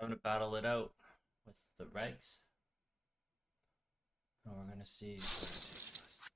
I'm gonna battle it out with the regs. And we're gonna see where it takes us.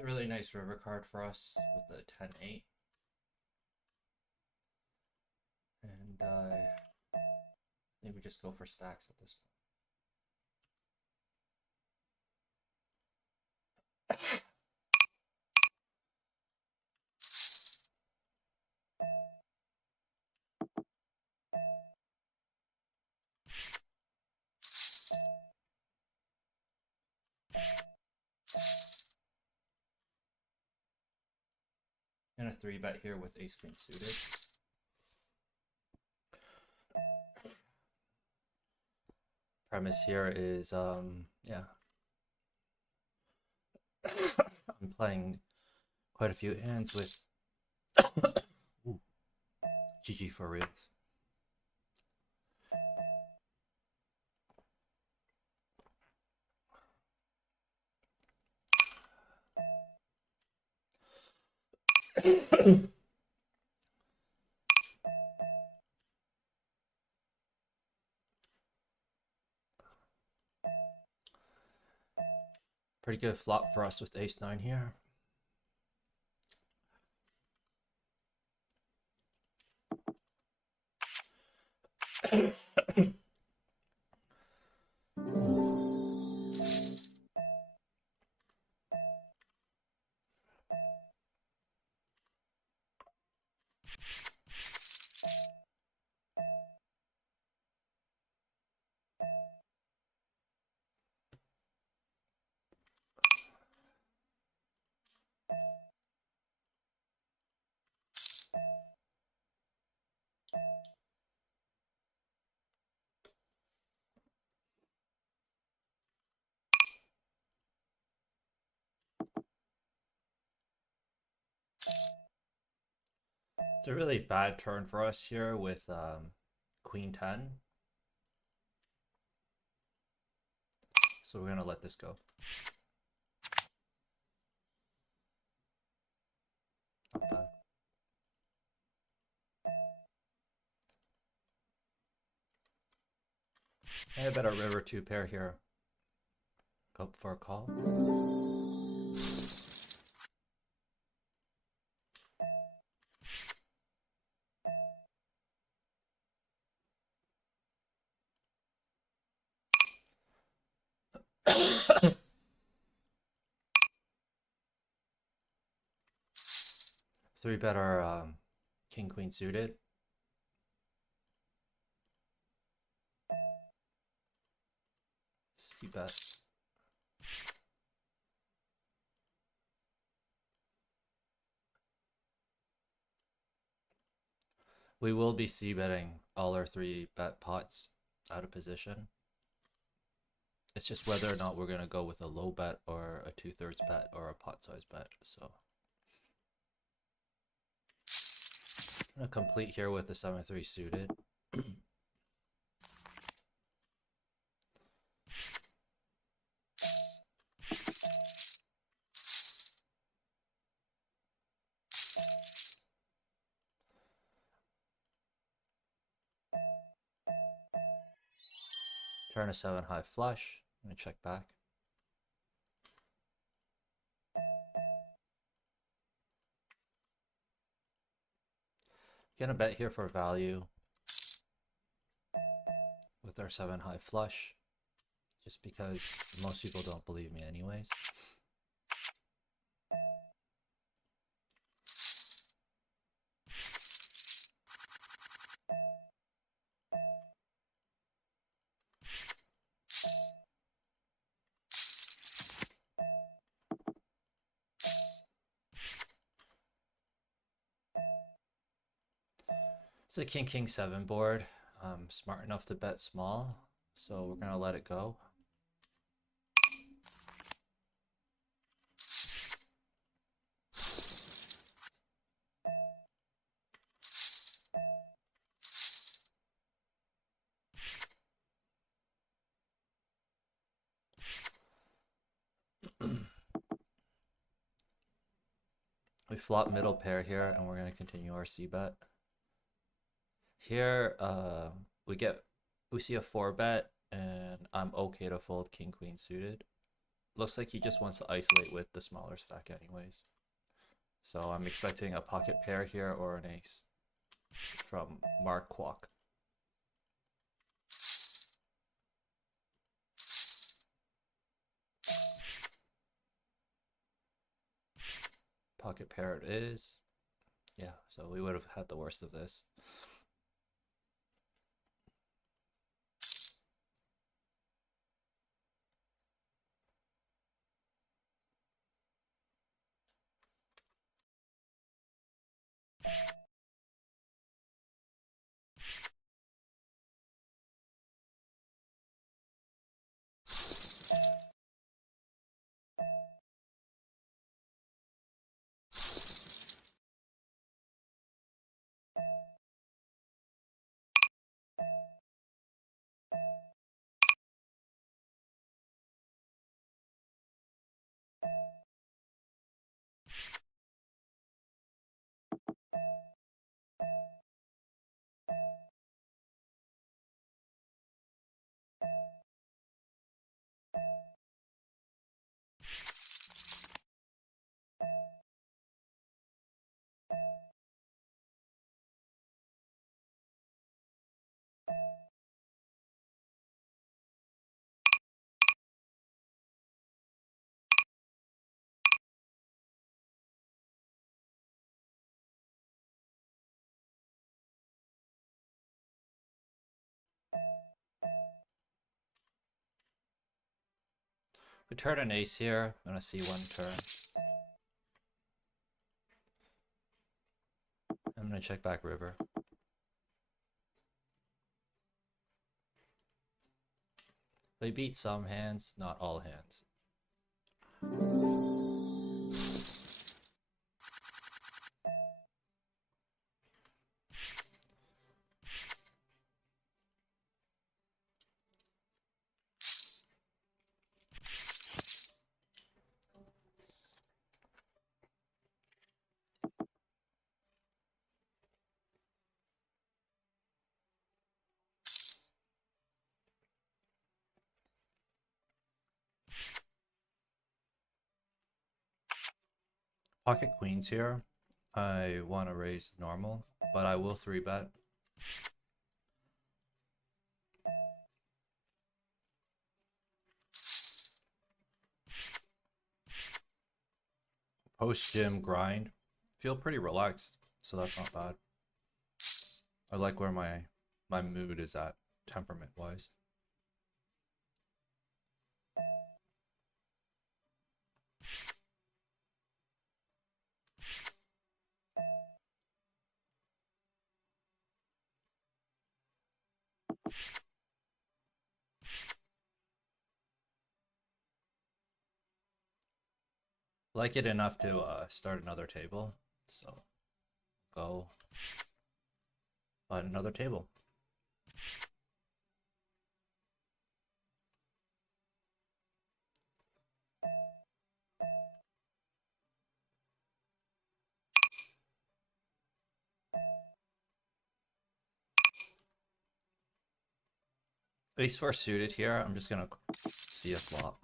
It's a really nice river card for us with the 10-8. And I think we just go for stacks at this point. And a 3-bet here with ace queen suited. Premise here is yeah. I'm playing quite a few hands with GG for reals. Pretty good flop for us with ace-9 here. It's a really bad turn for us here with queen 10. So we're going to let this go. Not bad. I bet a river 2 pair here. Go for a call. Three bet our king queen suited. C bet. We will be c betting all our 3-bet pots out of position. It's just whether or not we're going to go with a low bet or a 2/3 bet or a pot size bet. So I'm going to complete here with the 7-3 suited. Turn a 7 high flush. I'm going to check back. Gonna bet here for value with our 7 high flush, just because most people don't believe me anyways. It's a king 7 board. I'm smart enough to bet small, so we're gonna let it go. We flop middle pair here, and we're gonna continue our c bet. Here, we see a 4 bet, and I'm okay to fold king queen suited. looks like he just wants to isolate with the smaller stack anyways. So I'm expecting a pocket pair here or an ace from Mark Kwok. Pocket pair it is. Yeah, so we would have had the worst of this. We turn an ace here. I'm gonna see one turn. I'm gonna check back river. They beat some hands, not all hands. Pocket queens here. I want to raise normal, but I will 3-bet. Post-gym grind. Feel pretty relaxed, so that's not bad. I like where my mood is at, temperament-wise. Like it enough to start another table, so go find another table. Ace 4 suited here. I'm just gonna see a flop.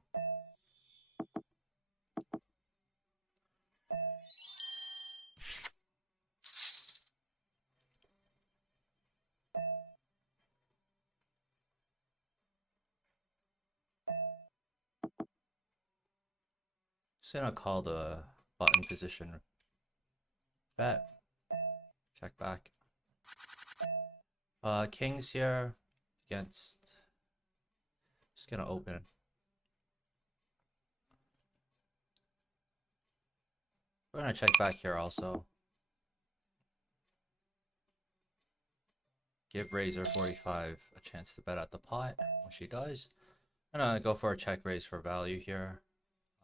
Just gonna call the button position bet. Check back. Kings here against. Just gonna open. We're gonna check back here also. Give Razor 45 a chance to bet at the pot, which he does. I'm gonna go for a check raise for value here.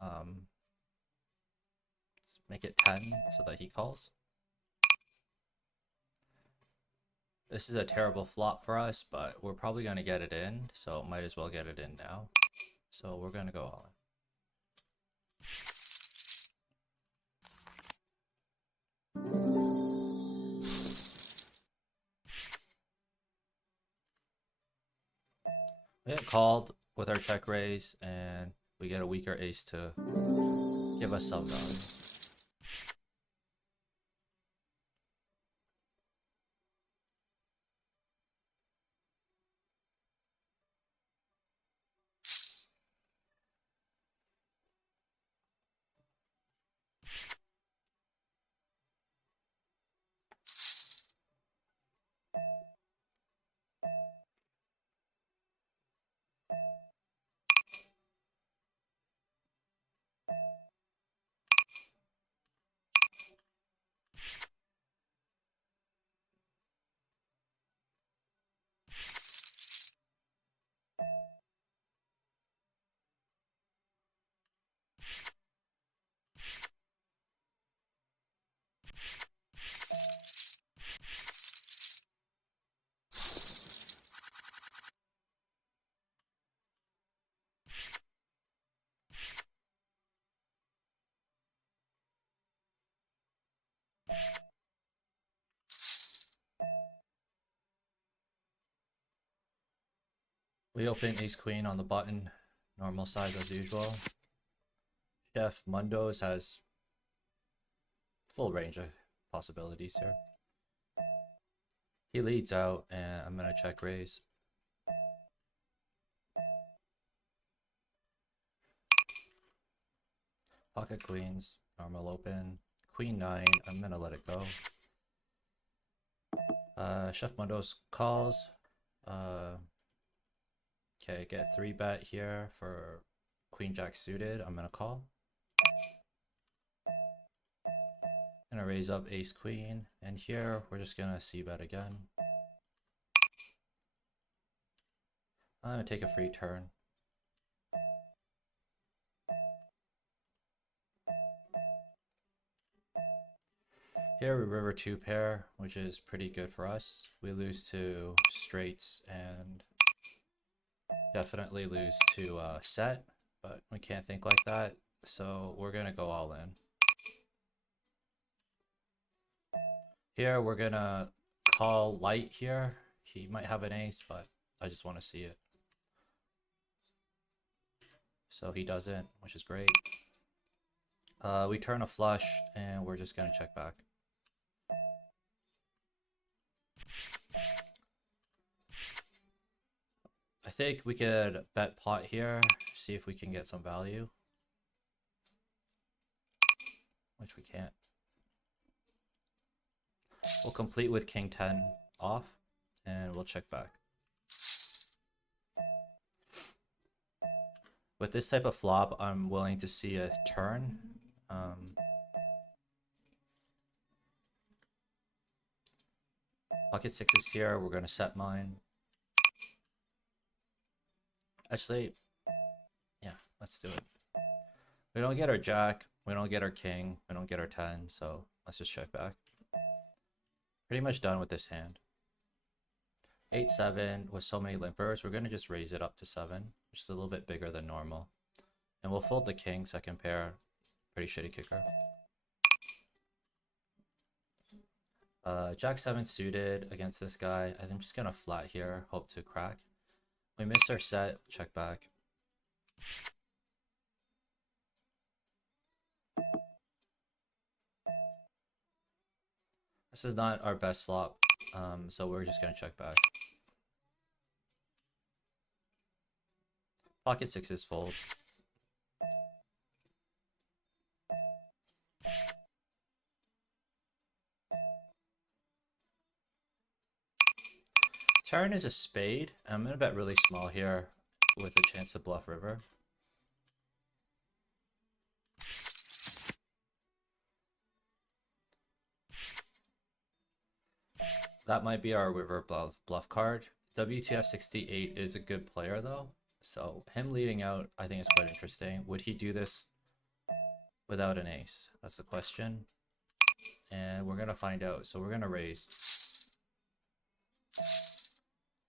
Let's make it 10 so that he calls. This is a terrible flop for us, but we're probably gonna get it in, so might as well get it in now. So we're gonna go all in. We get called with our check raise, and we get a weaker ace to give us some value. We open ace queen on the button, normal size as usual. Chef Mundos has full range of possibilities here. He leads out, and I'm gonna check raise. Pocket queens, normal open. Queen 9, I'm gonna let it go. Chef Mundos calls. Okay, get 3-bet here for Queen Jack suited. I'm gonna call. Gonna raise up ace queen, and here we're just gonna c-bet again. I'm gonna take a free turn. Here we river 2 pair, which is pretty good for us. We lose to straights and definitely lose to set, but we can't think like that, so we're gonna go all in. Here we're gonna call light here. He might have an ace, but I just want to see it. So he doesn't, which is great. We turn a flush, and we're just gonna check back. I think we could bet pot here, see if we can get some value. Which we can't. We'll complete with king 10 off, and we'll check back. With this type of flop, I'm willing to see a turn. Pocket 6 is here, we're gonna set mine. Actually, yeah, let's do it. We don't get our jack, we don't get our king, we don't get our 10, so let's just check back. Pretty much done with this hand. 8-7 with so many limpers, we're gonna just raise it up to 7, which is a little bit bigger than normal. And we'll fold the king, second pair. Pretty shitty kicker. Jack 7 suited against this guy. I'm just gonna flat here, hope to crack. We miss our set, check back. This is not our best flop, so we're just gonna check back. Pocket 6s folds. Turn is a spade. I'm gonna bet really small here with a chance to bluff river. That might be our river bluff card. WTF 68 is a good player though, so him leading out I think is quite interesting. Would he do this without an ace? That's the question, and we're gonna find out. So we're gonna raise.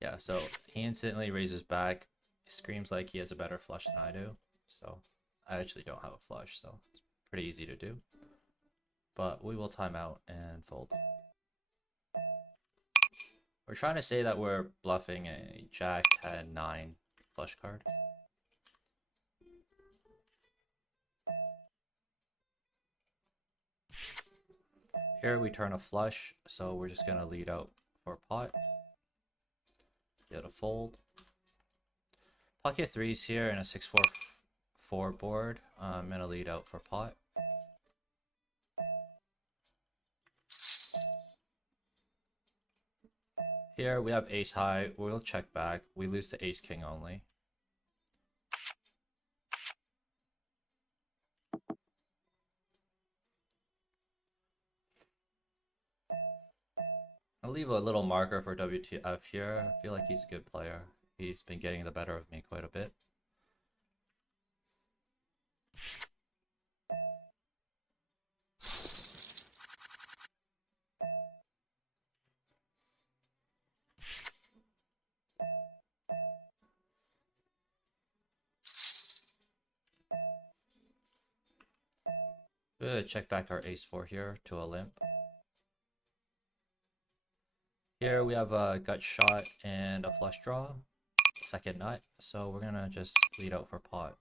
Yeah, so he instantly raises back. He screams like he has a better flush than I do. So I actually don't have a flush, so it's pretty easy to do. But we will time out and fold. We're trying to say that we're bluffing a Jack 10-9 flush card. Here we turn a flush, so we're just gonna lead out for pot. Get a fold. Pocket threes here in a 6-4-4 board. I'm gonna lead out for pot. Here we have ace high. We'll check back. We lose to ace king only. I'll leave a little marker for WTF here. I feel like he's a good player. He's been getting the better of me quite a bit. Good. Check back our ace-4 here to a limp. Here we have a gut shot and a flush draw, second nut, so we're gonna just lead out for pot.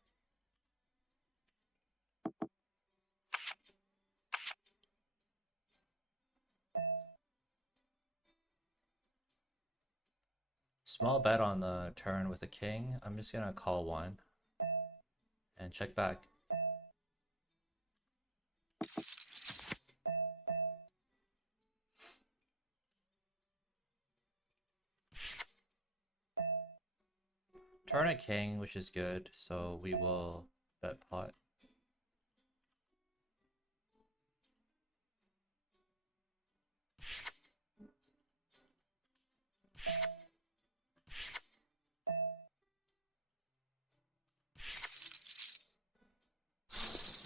Small bet on the turn with a king. I'm just gonna call one and check back. Turn a king, which is good, so we will bet pot.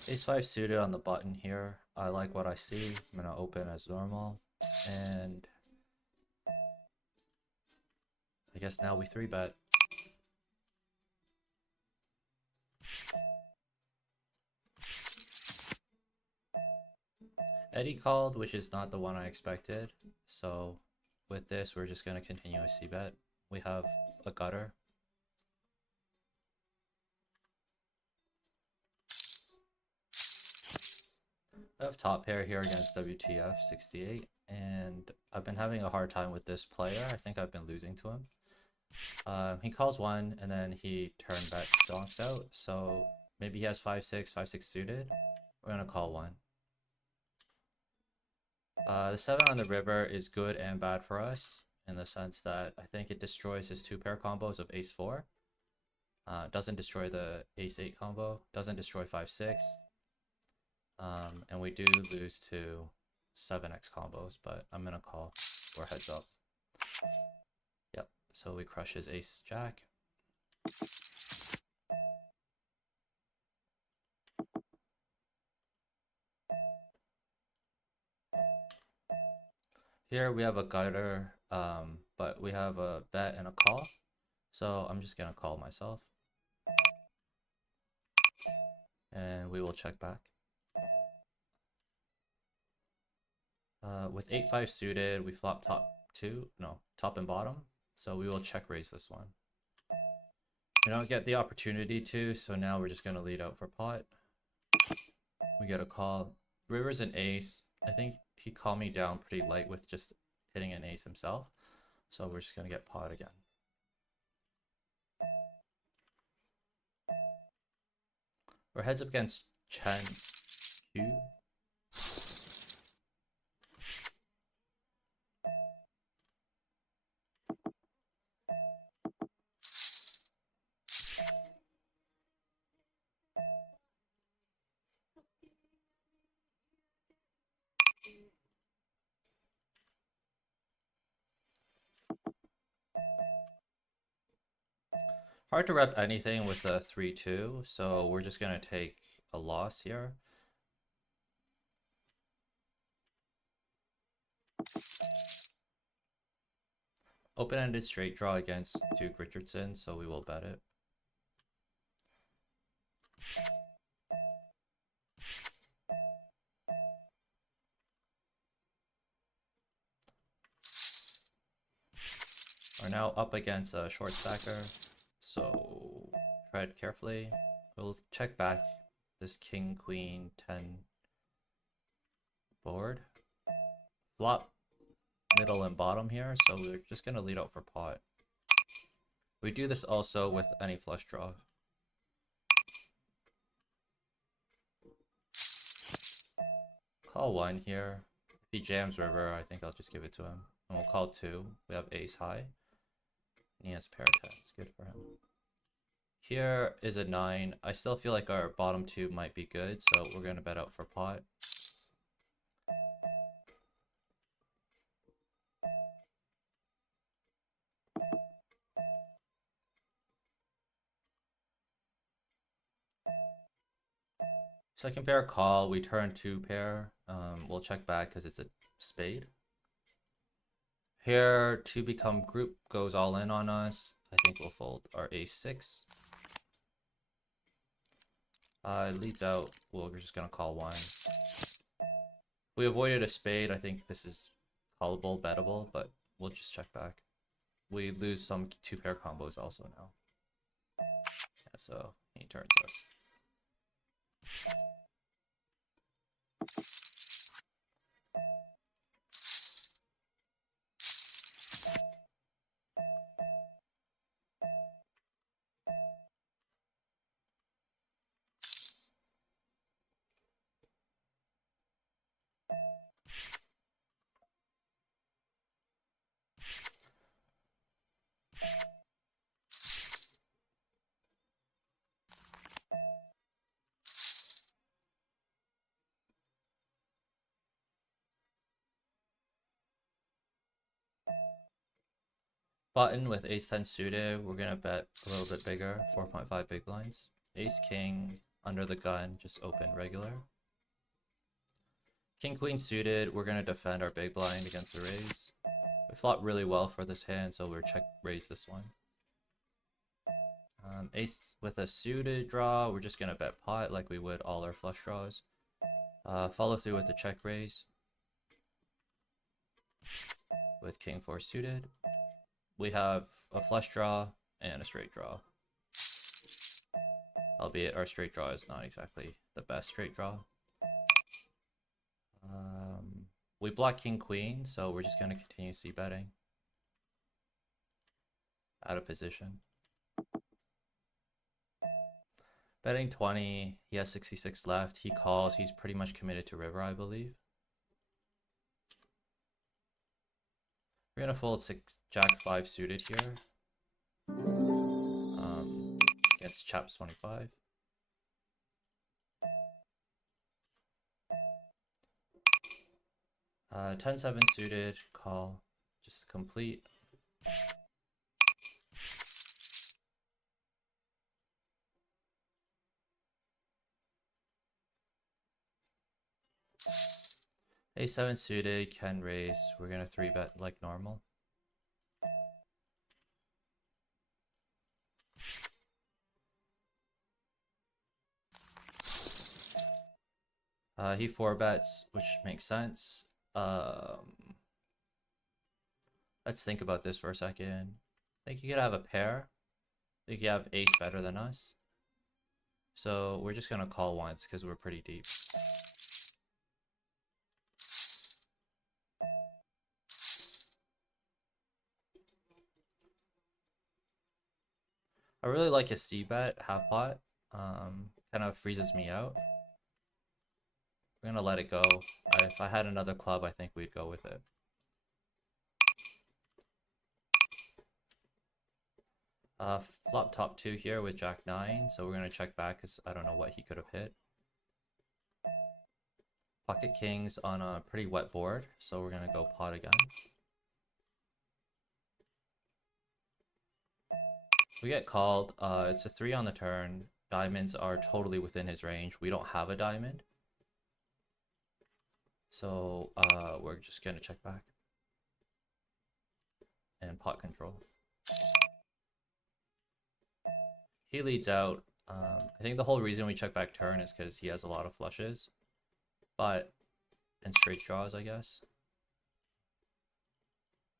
Ace-5 suited on the button here. I like what I see. I'm gonna open as normal, and I guess now we 3-bet. Eddie called, which is not the one I expected. So with this, we're just going to continue a c-bet. We have a gutter. I have top pair here against WTF 68, and I've been having a hard time with this player. I think I've been losing to him. He calls one, and then he turn bet donks out. So maybe he has 5-6, 5-6 suited. We're going to call one. The 7 on the river is good and bad for us in the sense that I think it destroys his 2-pair combos of ace-4. Doesn't destroy the ace-8 combo, doesn't destroy 5-6. And we do lose to 7x combos, but I'm gonna call or heads up. Yep, so we crush his ace-jack. Here we have a gutter, but we have a bet and a call. So I'm just gonna call myself. And we will check back. With 8-5 suited, we flop top and bottom. So we will check raise this one. We don't get the opportunity to, so now we're just gonna lead out for pot. We get a call. River's an ace. I think he called me down pretty light with just hitting an ace himself. So we're just gonna get pot again. We're heads up against Chen Q. Hard to rep anything with a 3-2, so we're just gonna take a loss here. Open-ended straight draw against Duke Richardson, so we will bet it. We're now up against a short stacker, so tread carefully. We'll check back this king, queen, 10 board. flop middle and bottom here, so we're just gonna lead out for pot. We do this also with any flush draw. Call 1 here. If he jams river, I think I'll just give it to him. And we'll call 2. We have ace high. And he has pair 10. It's good for him. Here is a 9. I still feel like our bottom 2 might be good, so we're going to bet out for pot. Second pair call, we turn 2 pair. We'll check back because it's a spade. Here, 2 become group goes all in on us. I think we'll fold our ace 6. Leads out, we're just gonna call 1. We avoided a spade. I think this is callable, bettable, but we'll just check back. We lose some 2 pair combos also now. Yeah, so he turns us. Button with ace 10 suited, we're gonna bet a little bit bigger, 4.5 big blinds. Ace king under the gun, just open regular. King queen suited, we're gonna defend our big blind against the raise. We flop really well for this hand, so we're check raise this one. Ace with a suited draw, we're just gonna bet pot like we would all our flush draws. Follow through with the check raise. With king 4 suited. We have a flush draw and a straight draw. Albeit our straight draw is not exactly the best straight draw. We block king queen, so we're just going to continue c-betting. Out of position. Betting 20, he has 66 left. He calls, he's pretty much committed to river, I believe. We're gonna fold Jack 5 suited here. Against chaps 25. Uh, 10-7 suited, call, just complete. A7 suited, can raise. We're gonna 3-bet like normal. He 4-bets, which makes sense. Let's think about this for a second. I think you could have a pair. I think you have ace better than us. So we're just gonna call once because we're pretty deep. I really like a c-bet, half pot. Kind of freezes me out. We're gonna let it go. If I had another club, I think we'd go with it. Flop top 2 here with Jack 9, so we're gonna check back because I don't know what he could have hit. Pocket kings on a pretty wet board, so we're gonna go pot again. We get called. It's a 3 on the turn. Diamonds are totally within his range. We don't have a diamond. So we're just gonna check back. And pot control. He leads out. I think the whole reason we check back turn is because he has a lot of flushes. And straight draws, I guess.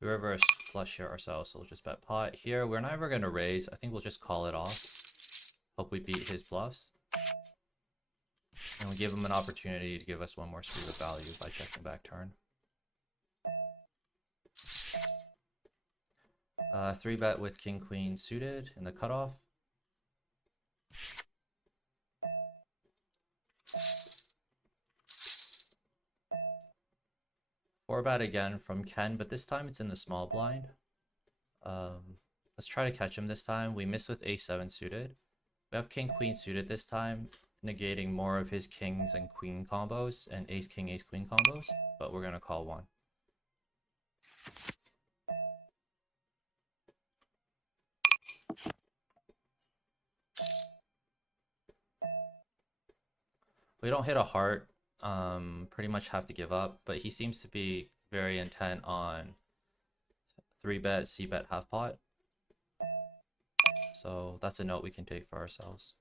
We reverse flush here ourselves, so we'll just bet pot. Here, we're never going to raise. I think we'll just call it off. Hope we beat his bluffs. And we give him an opportunity to give us one more sweep of value by checking back turn. Three bet with king queen suited in the cutoff. Four bet again from Ken, but this time it's in the small blind. Let's try to catch him this time. We miss with a7 suited. We have king queen suited this time, negating more of his kings and queen combos and ace king ace queen combos, but we're gonna call one. We don't hit a heart, pretty much have to give up, but he seems to be very intent on 3-bet, c-bet half pot. So that's a note we can take for ourselves.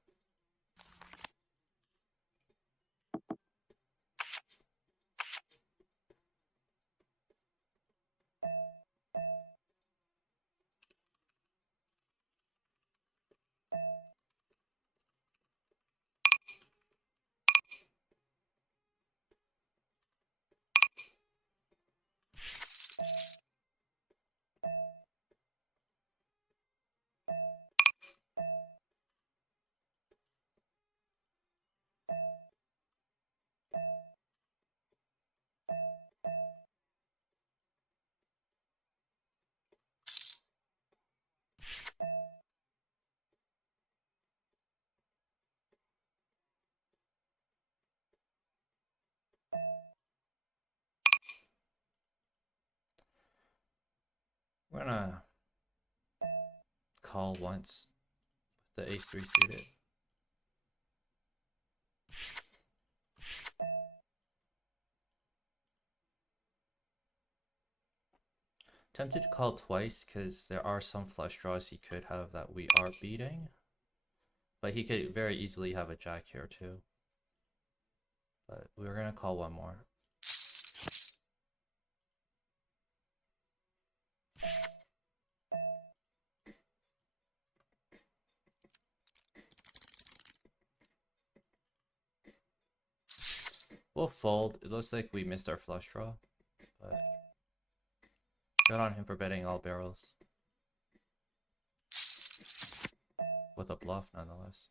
We're gonna call once with the ace-3 suited. Tempted to call twice because there are some flush draws he could have that we are beating. But he could very easily have a jack here too. But we're gonna call one more. We'll fold. It looks like we missed our flush draw, but good on him for betting all barrels. With a bluff nonetheless.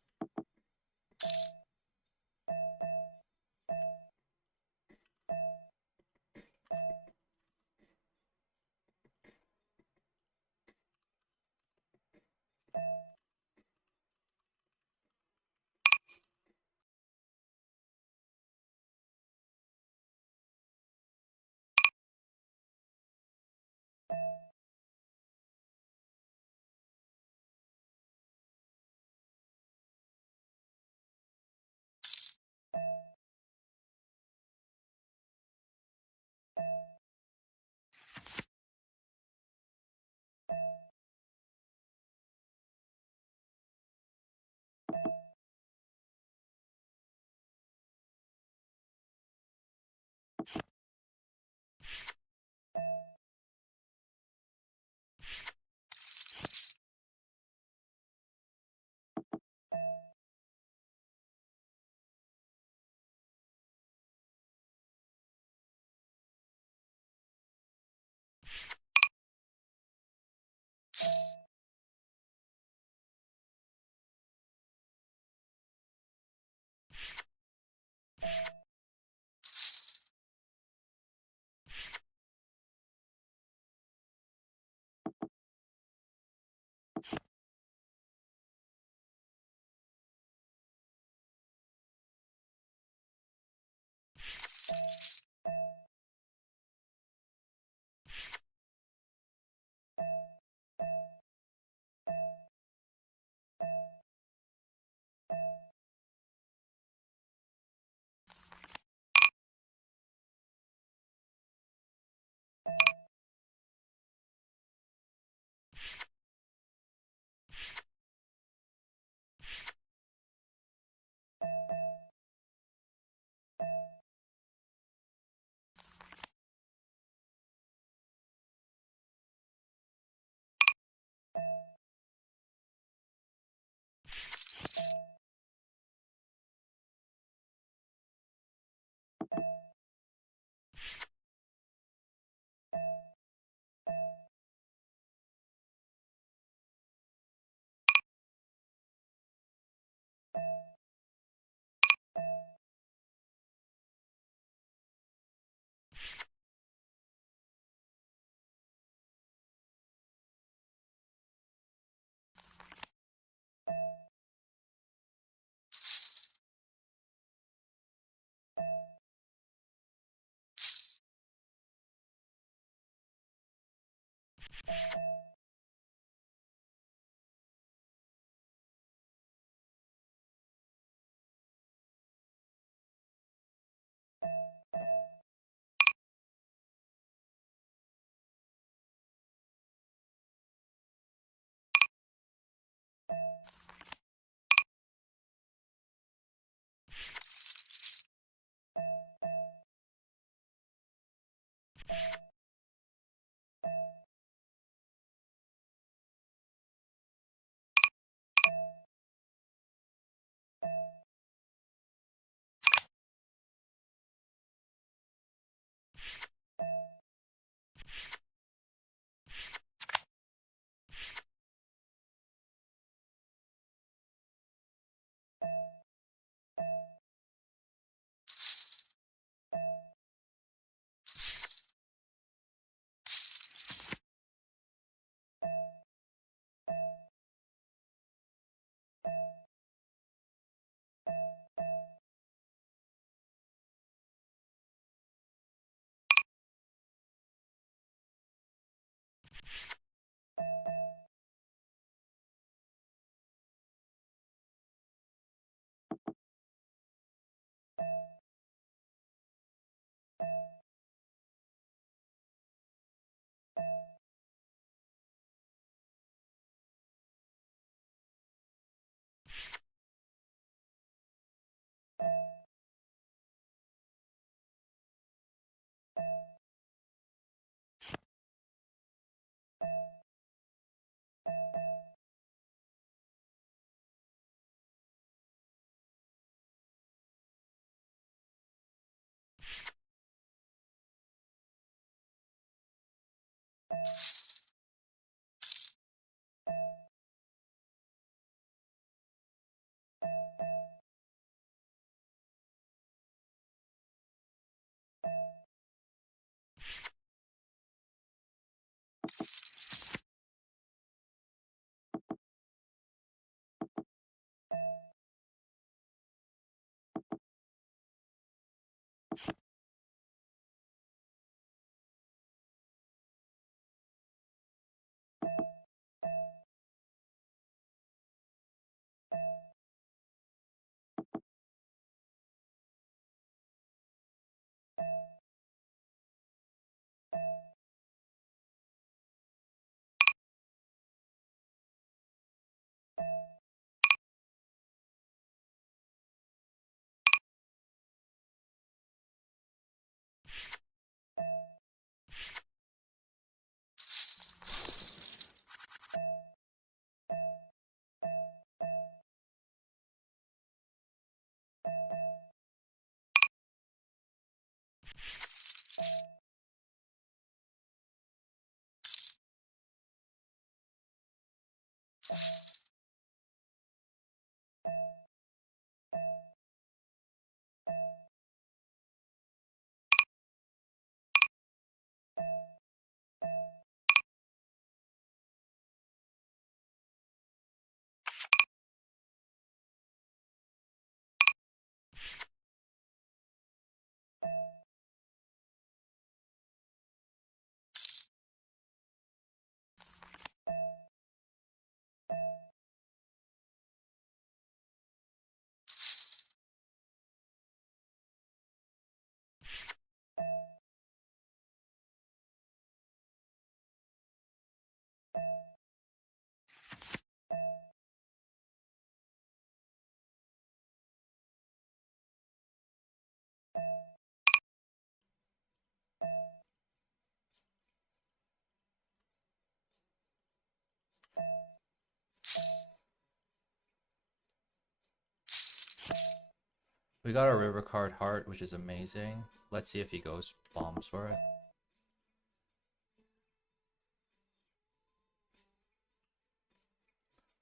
We got our river card heart, which is amazing. Let's see if he goes bombs for it.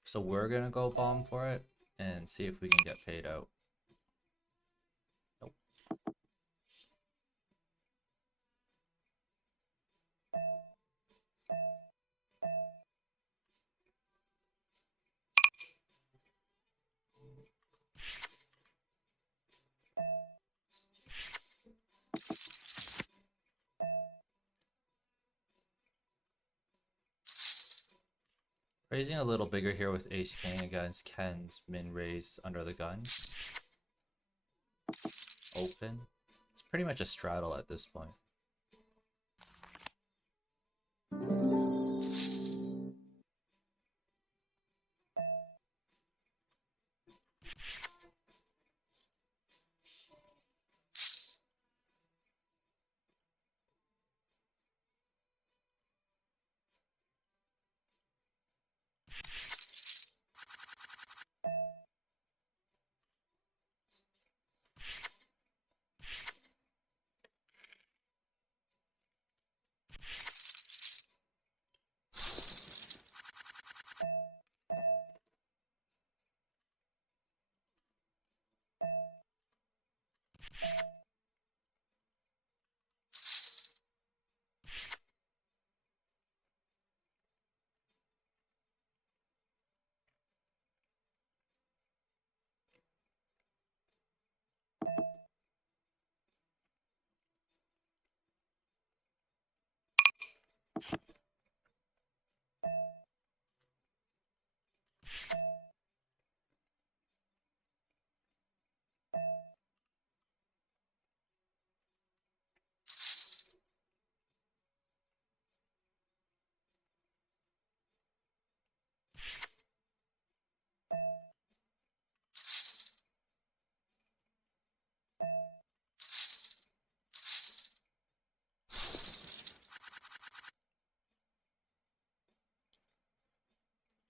So we're gonna go bomb for it and see if we can get paid out. Nope. Raising a little bigger here with ace king against Ken's min raise under the gun. Open. It's pretty much a straddle at this point.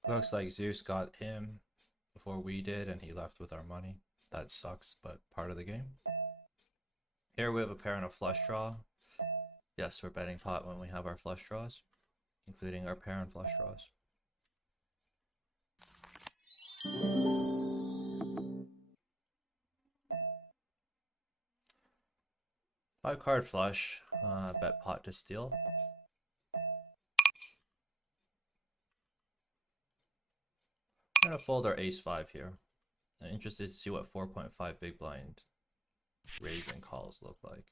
Looks like Zeus got him before we did and he left with our money. That sucks, but part of the game. Here we have a pair and a flush draw. Yes, we're betting pot when we have our flush draws, including our pair and flush draws. 5-card flush, bet pot to steal. I'm gonna fold our ace-5 here. I'm interested to see what 4.5 big blind raise and calls look like.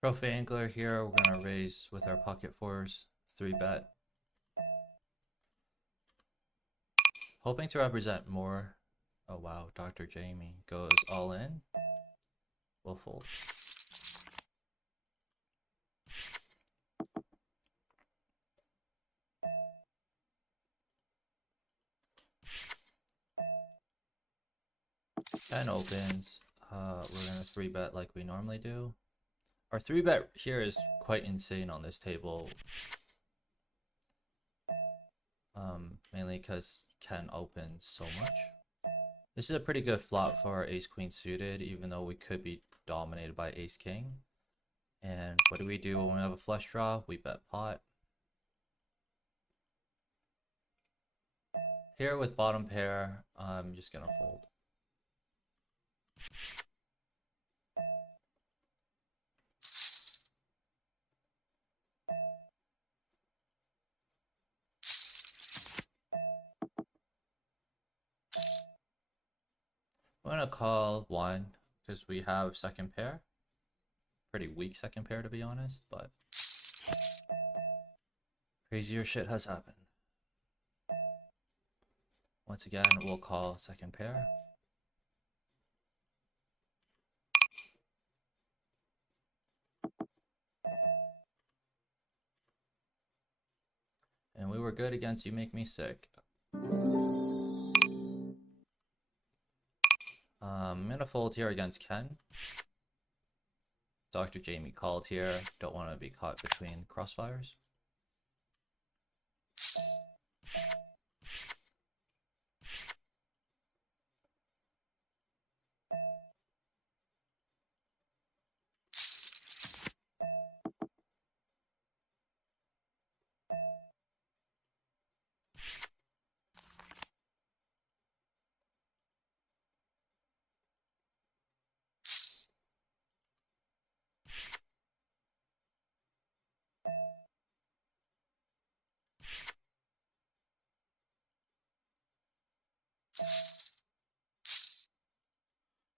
Trophy angler here, we're gonna raise with our pocket fours, 3-bet. Hoping to represent more. Oh wow, Dr. Jamie goes all in. We'll fold. And opens. We're gonna 3-bet like we normally do. Our 3-bet here is quite insane on this table. Mainly because Ken opens so much. This is a pretty good flop for our ace-queen suited, even though we could be dominated by ace-king. And what do we do when we have a flush draw? We bet pot. Here with bottom pair, I'm just gonna fold. I'm gonna call one because we have second pair. Pretty weak second pair to be honest, but crazier shit has happened. Once again, we'll call second pair. And we were good against You Make Me Sick. I'm gonna fold here against Ken. Dr. Jamie called here. Don't want to be caught between crossfires.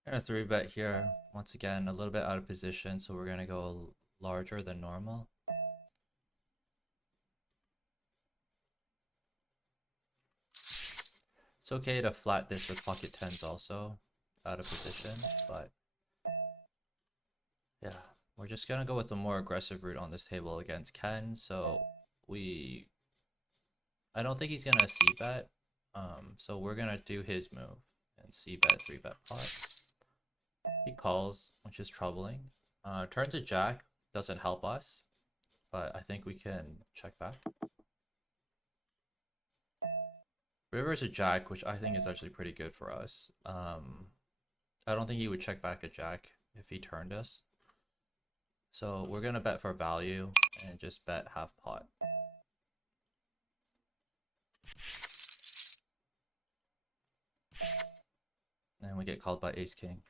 Gonna 3-bet here. Once again, a little bit out of position, so we're gonna go larger than normal. It's okay to flat this with pocket tens also, out of position, but yeah, we're just gonna go with a more aggressive route on this table against Ken. So I don't think he's gonna c-bet, so we're gonna do his move and c-bet 3-bet pot. He calls, which is troubling. Turn to jack doesn't help us, but I think we can check back. River is a jack, which I think is actually pretty good for us. I don't think he would check back a jack if he turned us. So we're gonna bet for value and just bet half pot. And we get called by ace king.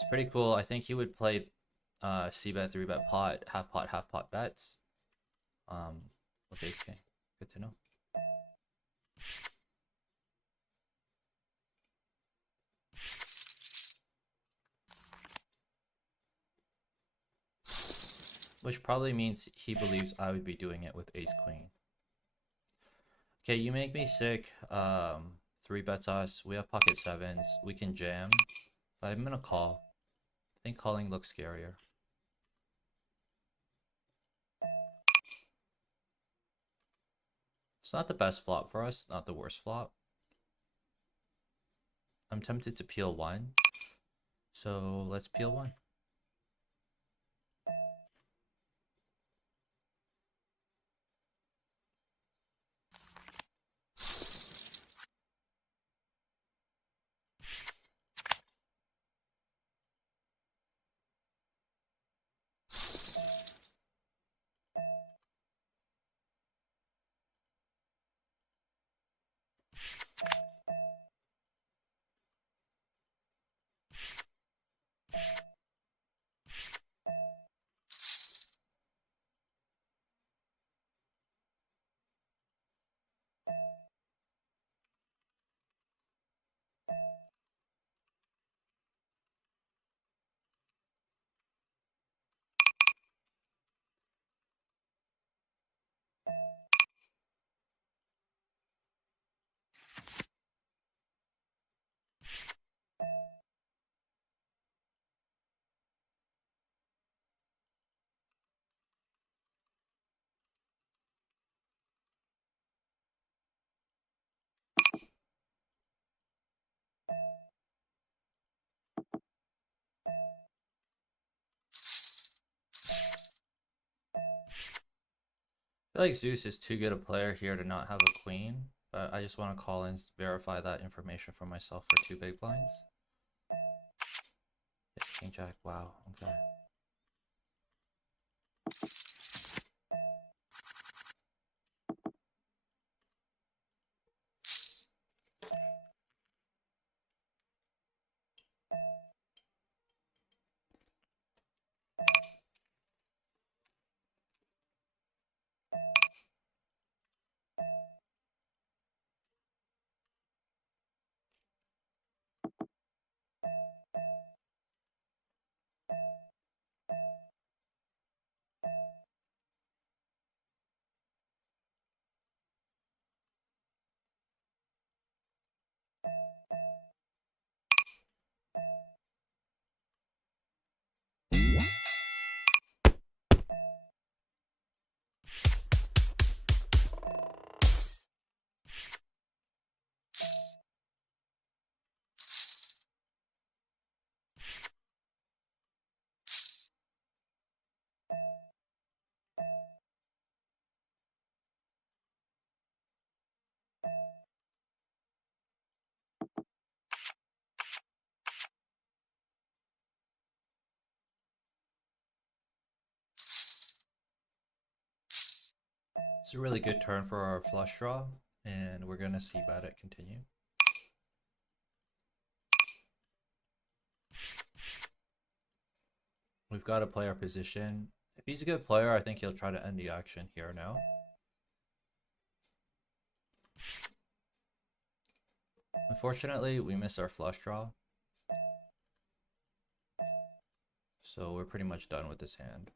It's pretty cool. I think he would play c-bet 3-bet pot, half pot bets with ace king. Good to know. Which probably means he believes I would be doing it with ace queen. Okay, You Make Me Sick. 3-bets us. We have pocket sevens. We can jam. But I'm gonna call. I think calling looks scarier. It's not the best flop for us, not the worst flop. I'm tempted to peel one. So let's peel one. I feel like Zeus is too good a player here to not have a queen, but I just want to call and verify that information for myself for 2 big blinds. Yes, king jack. Wow. Okay. It's a really good turn for our flush draw, and we're gonna see bet it continue. We've got to play our position. If he's a good player, I think he'll try to end the action here now. Unfortunately, we miss our flush draw. So we're pretty much done with this hand.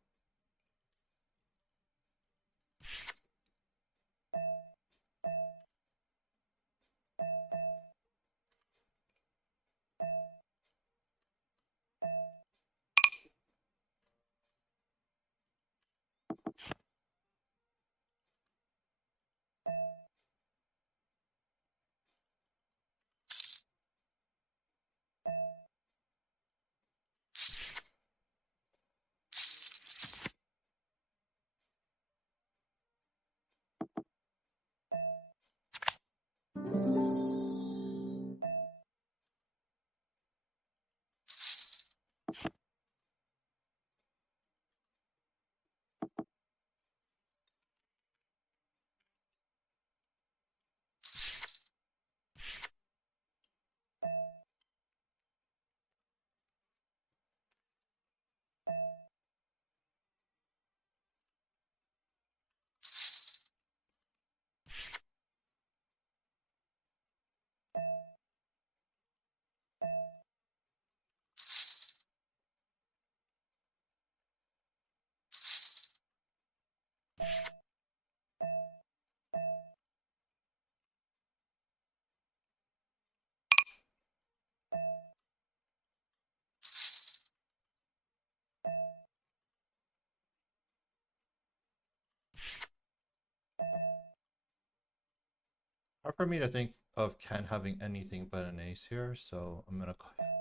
Hard for me to think of Ken having anything but an ace here, so I'm gonna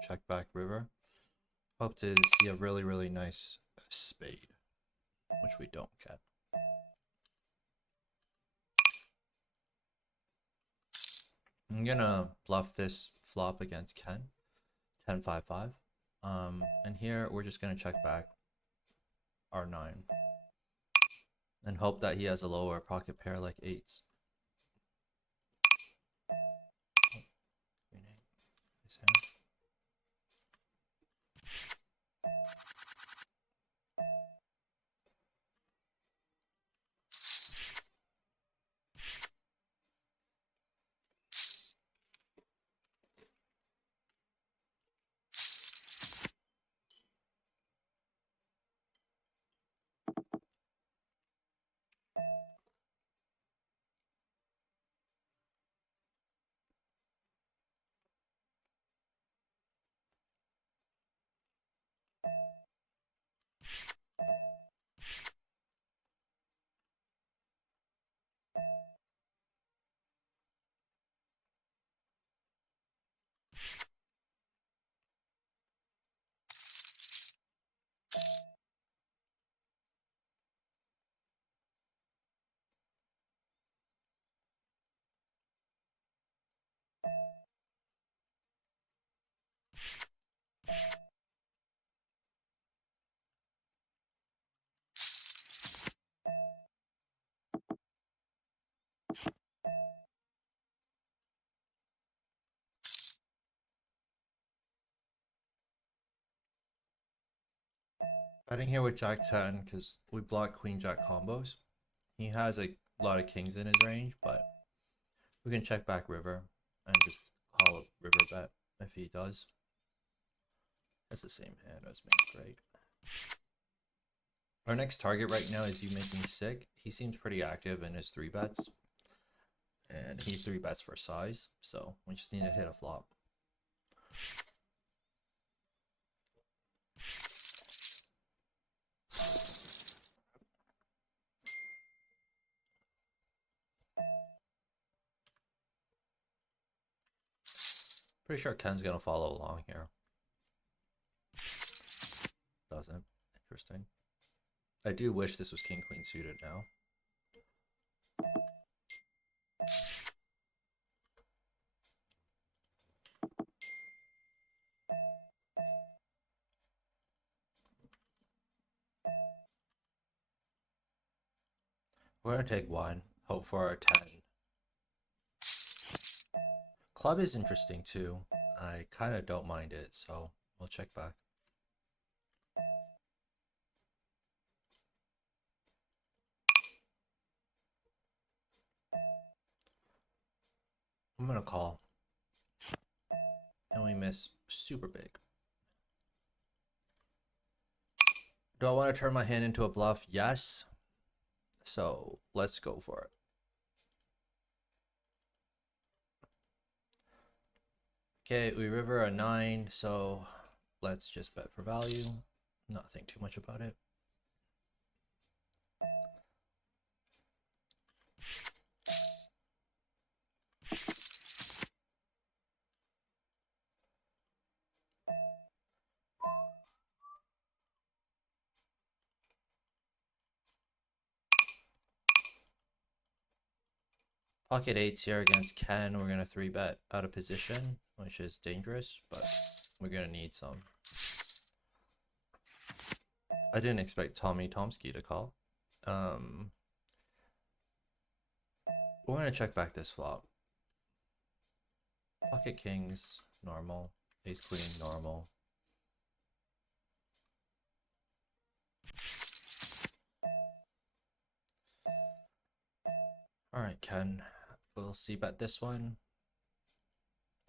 check back river. Hope to see a really, really nice spade, which we don't get. I'm gonna bluff this flop against Ken, 10-5-5. And here we're just gonna check back R9 and hope that he has a lower pocket pair like eights. Queen eight, nice hand. Betting here with Jack 10 because we block Queen Jack combos. He has a lot of kings in his range, but we can check back river and just call a river bet if he does. That's the same hand as me, great. Our next target right now is you making sick. He seems pretty active in his 3-bets. And he 3-bets for size, so we just need to hit a flop. Pretty sure Ken's gonna follow along here. Doesn't. Interesting. I do wish this was king queen suited now. We're gonna take one, hope for a 10. Club is interesting too. I kind of don't mind it, so we'll check back. I'm gonna call. And we miss super big. Do I want to turn my hand into a bluff? Yes. So let's go for it. Okay, we river a 9, so let's just bet for value. Not think too much about it. Pocket 8s here against Ken. We're going to 3-bet out of position, which is dangerous, but we're going to need some. I didn't expect Tommy Tomsky to call. We're going to check back this flop. Pocket kings, normal. Ace queen, normal. Alright, Ken. We'll see bet this one.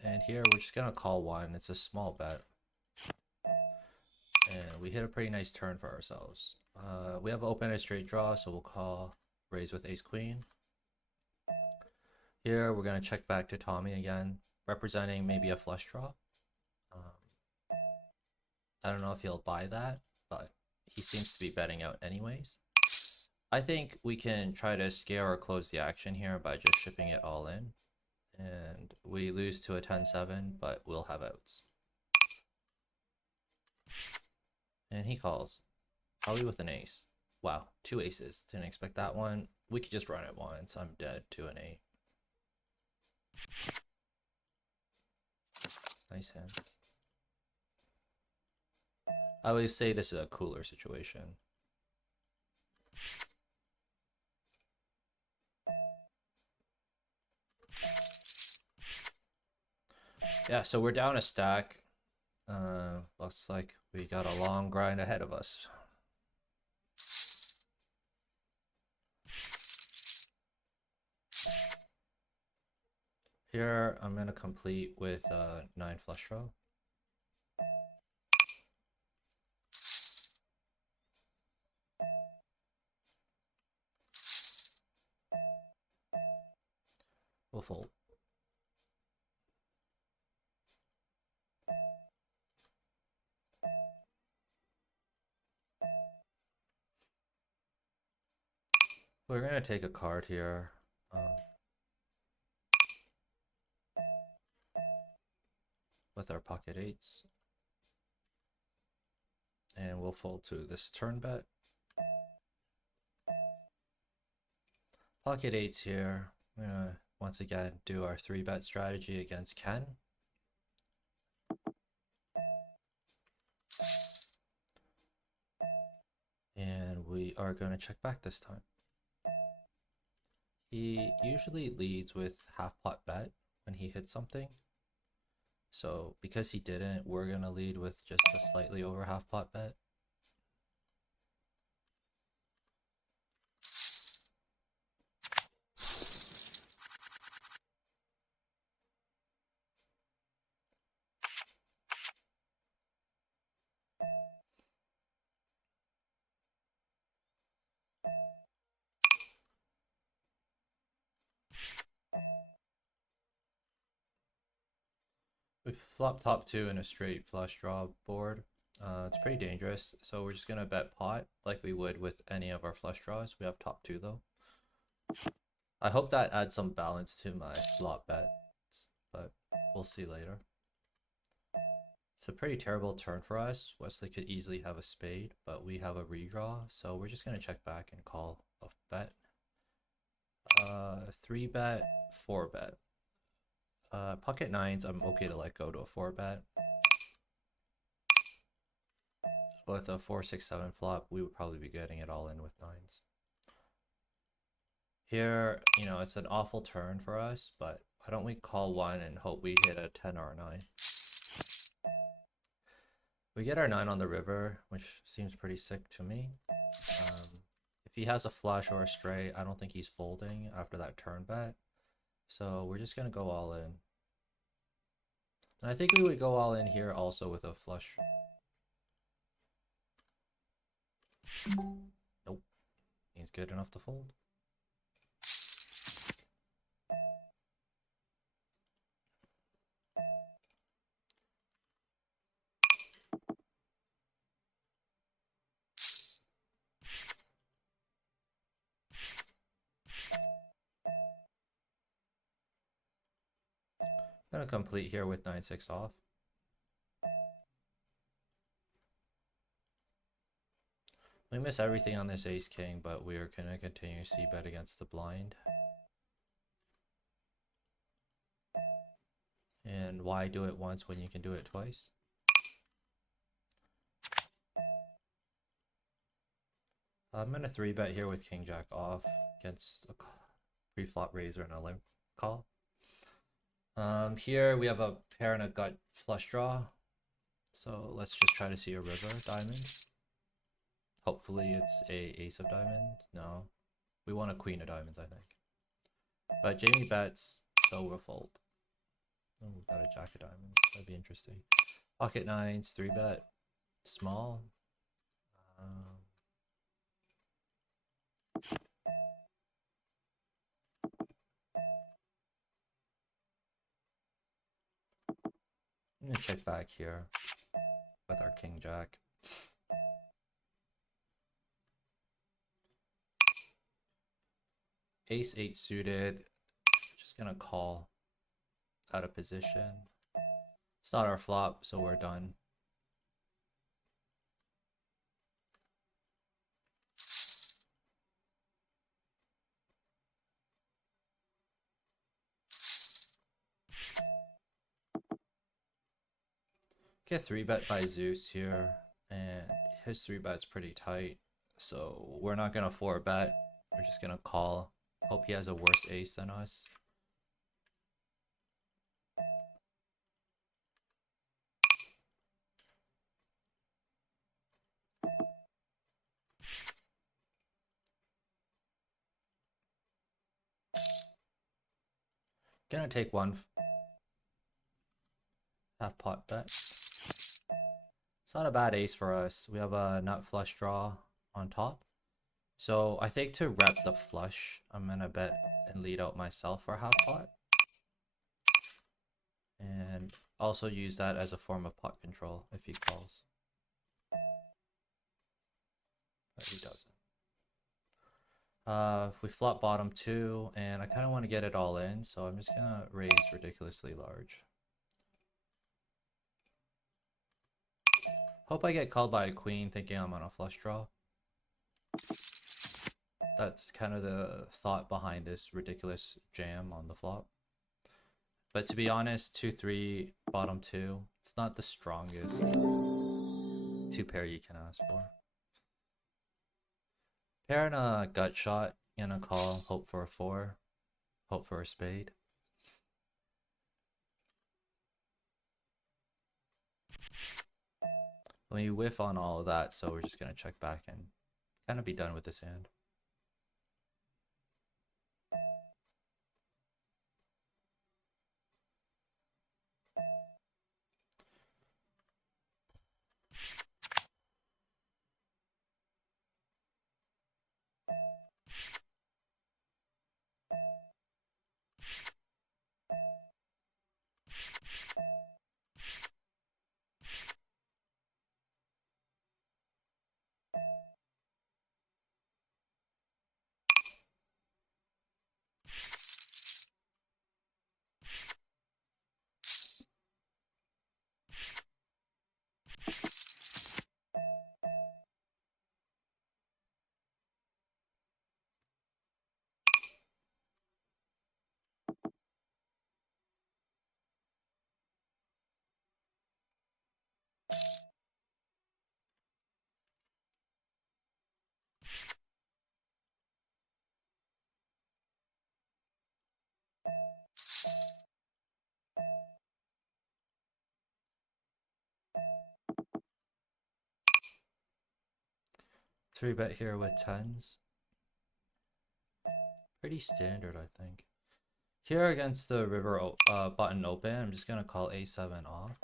And here we're just going to call one. It's a small bet. And we hit a pretty nice turn for ourselves. We have open-ended straight draw, so we'll call raise with ace queen. Here we're going to check back to Tommy again, representing maybe a flush draw. I don't know if he'll buy that, but he seems to be betting out anyways. I think we can try to scare or close the action here by just shipping it all in. And we lose to a 10-7, but we'll have outs. And he calls. Probably with an ace. Wow, 2 aces. Didn't expect that one. We could just run it once. I'm dead to an 8. Nice hand. I always say this is a cooler situation. Yeah, so we're down a stack. Looks like we got a long grind ahead of us. Here, I'm going to complete with 9 flush draw. We'll fold. We're going to take a card here. With our pocket 8s. And we'll fold to this turn bet. Pocket 8s here. We're going to once again do our 3-bet strategy against Ken. And we are going to check back this time. He usually leads with half pot bet when he hits something. So because he didn't, we're going to lead with just a slightly over half pot bet. We flop top 2 in a straight flush draw board. It's pretty dangerous, so we're just going to bet pot like we would with any of our flush draws. We have top 2 though. I hope that adds some balance to my flop bets, but we'll see later. It's a pretty terrible turn for us. Wesley could easily have a spade, but we have a redraw, so we're just going to check back and call a bet. 3-bet, 4-bet. Pocket 9s, I'm okay to let go to a 4-bet. With a 4, 6, 7 flop, we would probably be getting it all in with 9s. Here, you know, it's an awful turn for us, but why don't we call one and hope we hit a 10 or a 9? We get our 9 on the river, which seems pretty sick to me. If he has a flush or a straight, I don't think he's folding after that turn bet. So we're just going to go all in. And I think we would go all in here also with a flush. Nope. He's good enough to fold. Gonna complete here with 9-6 off. We miss everything on this ace king, but we are gonna continue c-bet against the blind. And why do it once when you can do it twice? I'm gonna 3-bet here with king jack off against a pre-flop raiser and a limp call. Here we have a pair and a gut flush draw. So let's just try to see a river diamond. Hopefully it's a ace of diamond. No, we want a queen of diamonds, I think. But Jamie bets, so we'll fold. Oh, we got a jack of diamonds. That'd be interesting. Pocket nines, 3-bet, small. I'm gonna check back here with our king jack. Ace 8 suited, just gonna call out of position. It's not our flop, so we're done. Get 3-bet by Zeus here, and his 3-bet's pretty tight, so we're not gonna 4-bet. We're just gonna call. Hope he has a worse ace than us. Gonna take one half pot bet. It's not a bad ace for us. We have a nut flush draw on top. So I think to rep the flush, I'm gonna bet and lead out myself for half pot. And also use that as a form of pot control if he calls. But he doesn't. We flop bottom 2, and I kind of want to get it all in, so I'm just gonna raise ridiculously large. Hope I get called by a queen thinking I'm on a flush draw. That's kind of the thought behind this ridiculous jam on the flop. But to be honest, 2-3, bottom 2, it's not the strongest 2-pair you can ask for. Pair and a gut shot, gonna call, hope for a 4, hope for a spade. We whiff on all of that, so we're just gonna check back and kind of be done with this hand. Three bet here with tens. Pretty standard, I think. Here against the river button open, I'm just gonna call a7 off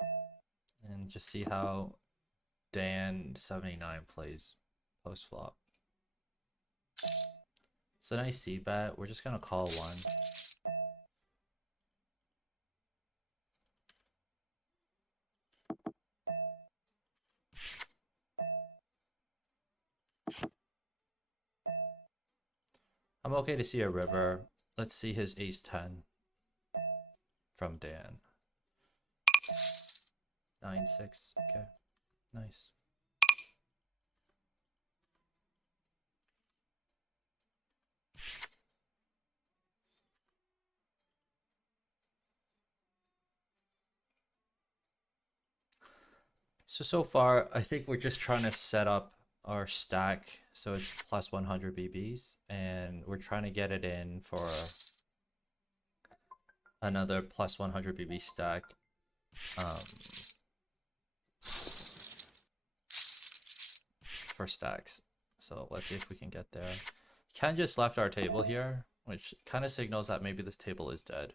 and just see how Dan 79 plays post flop. It's a nice C bet. We're just gonna call one. I'm okay to see a river. Let's see his ace 10 from Dan. 9-6. Okay, nice. So far, I think we're just trying to set up our stack so it's plus 100 BBs, and we're trying to get it in for another plus 100 BB stack. For stacks. So let's see if we can get there. Ken just left our table here, which kind of signals that maybe this table is dead.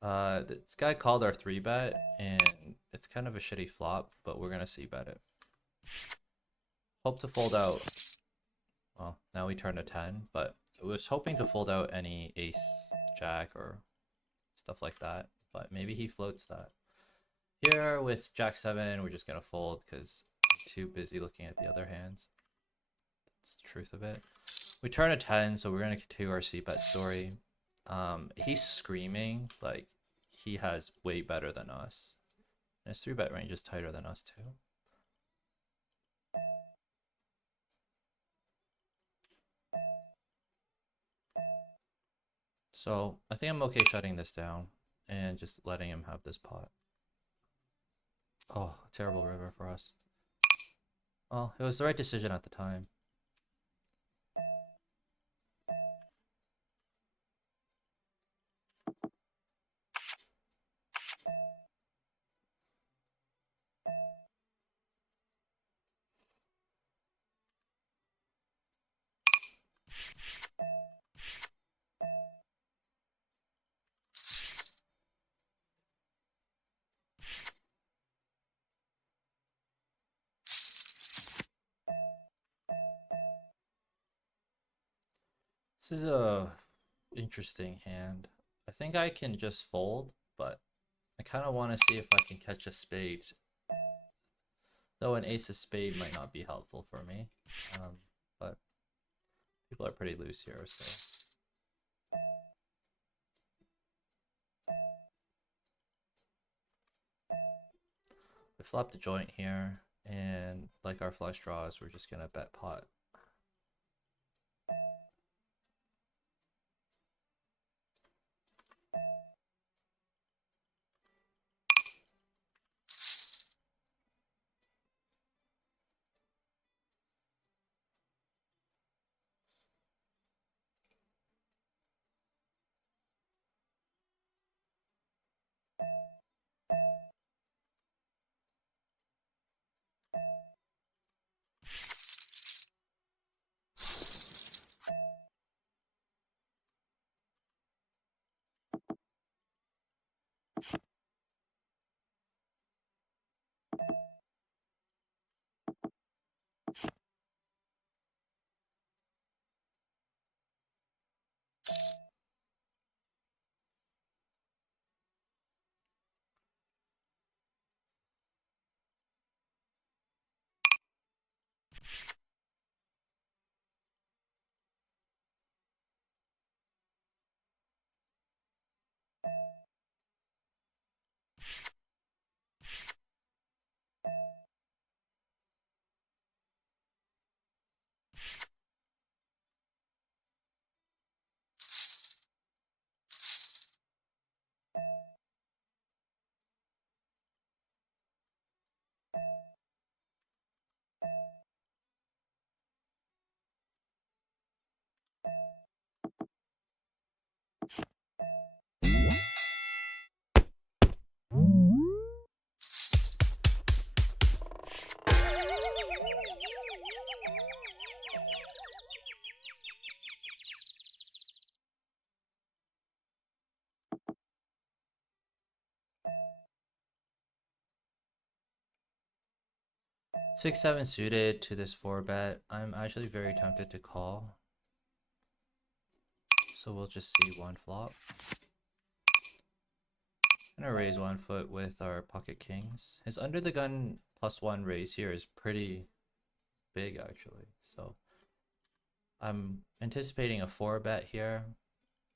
This guy called our 3-bet, and it's kind of a shitty flop, but we're gonna c-bet it. Hope to fold out. Well, now we turn to 10, but I was hoping to fold out any ace, jack, or stuff like that, but maybe he floats that. Here with jack 7, we're just gonna fold because I'm too busy looking at the other hands. That's the truth of it. We turn to 10, so we're gonna continue our c-bet story. He's screaming like he has way better than us. And his 3-bet range is tighter than us too. So I think I'm okay shutting this down and just letting him have this pot. Oh, terrible river for us. Well, it was the right decision at the time. This is a interesting hand. I think I can just fold, but I kind of want to see if I can catch a spade. Though an ace of spade might not be helpful for me. But people are pretty loose here, so. We flop the joint here, and like our flush draws, we're just gonna bet pot. 6-7 suited to this 4-bet. I'm actually very tempted to call. So we'll just see one flop. Gonna raise 1 foot with our pocket kings. His under the gun +1 raise here is pretty big actually. So I'm anticipating a 4-bet here.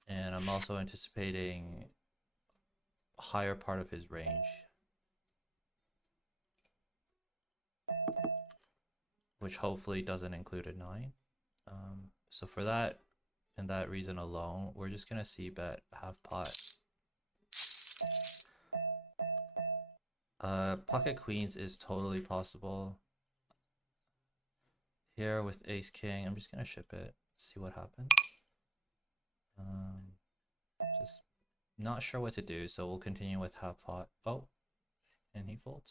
And I'm also anticipating a higher part of his range, which hopefully doesn't include a 9. So for that and that reason alone, we're just gonna see bet half pot. Pocket queens is totally possible. Here with ace king, I'm just gonna ship it, see what happens. Just not sure what to do, so we'll continue with half pot. Oh, and he folds.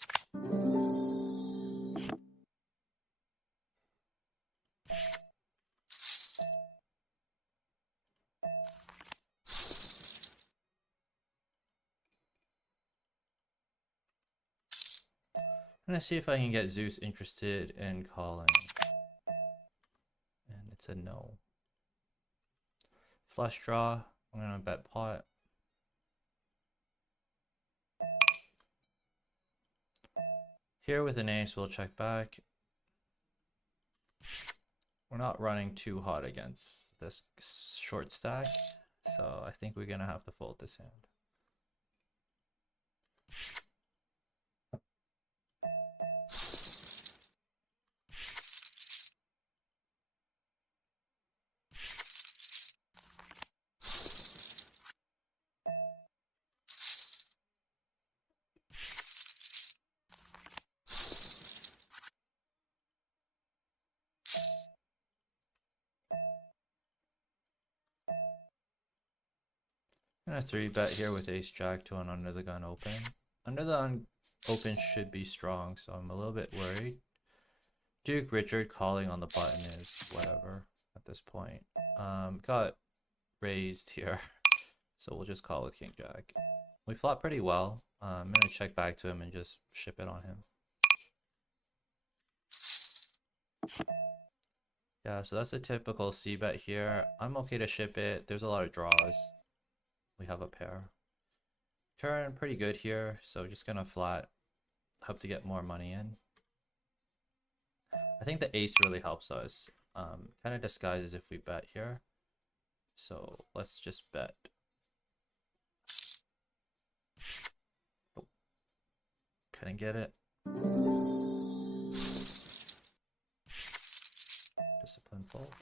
I'm gonna see if I can get Zeus interested in calling. And it's a no. Flush draw, I'm gonna bet pot. Here with an ace, we'll check back. We're not running too hot against this short stack, so I think we're gonna have to fold this hand. I'm gonna 3-bet here with ace jack to an under the gun open. Under the gun open should be strong, so I'm a little bit worried. Duke Richard calling on the button is whatever at this point. Got raised here, so we'll just call with king jack. We flop pretty well. I'm gonna check back to him and just ship it on him. Yeah, so that's a typical c-bet here. I'm okay to ship it. There's a lot of draws. We have a pair. Turn pretty good here, so just gonna flat. Hope to get more money in. I think the ace really helps us. Kind of disguises if we bet here. So let's just bet. Oh, couldn't get it. Discipline fold.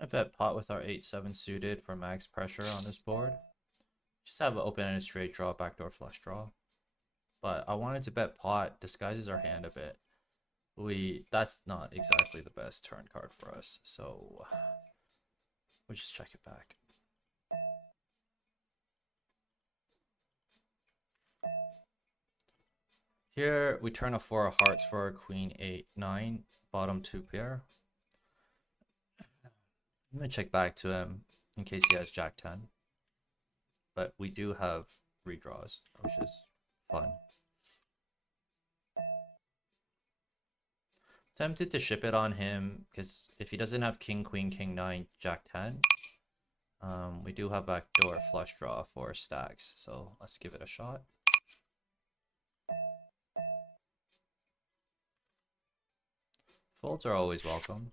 I bet pot with our 8-7 suited for max pressure on this board. Just have an open-ended straight draw, backdoor flush draw. But I wanted to bet pot, disguises our hand a bit. That's not exactly the best turn card for us, so we'll just check it back. Here we turn a 4 of hearts for our queen 8-9, bottom 2 pair. I'm gonna check back to him in case he has jack 10. but we do have redraws, which is fun. Tempted to ship it on him because if he doesn't have king, queen, king, 9, jack, 10, we do have backdoor flush draw for stacks, so let's give it a shot. Folds are always welcome.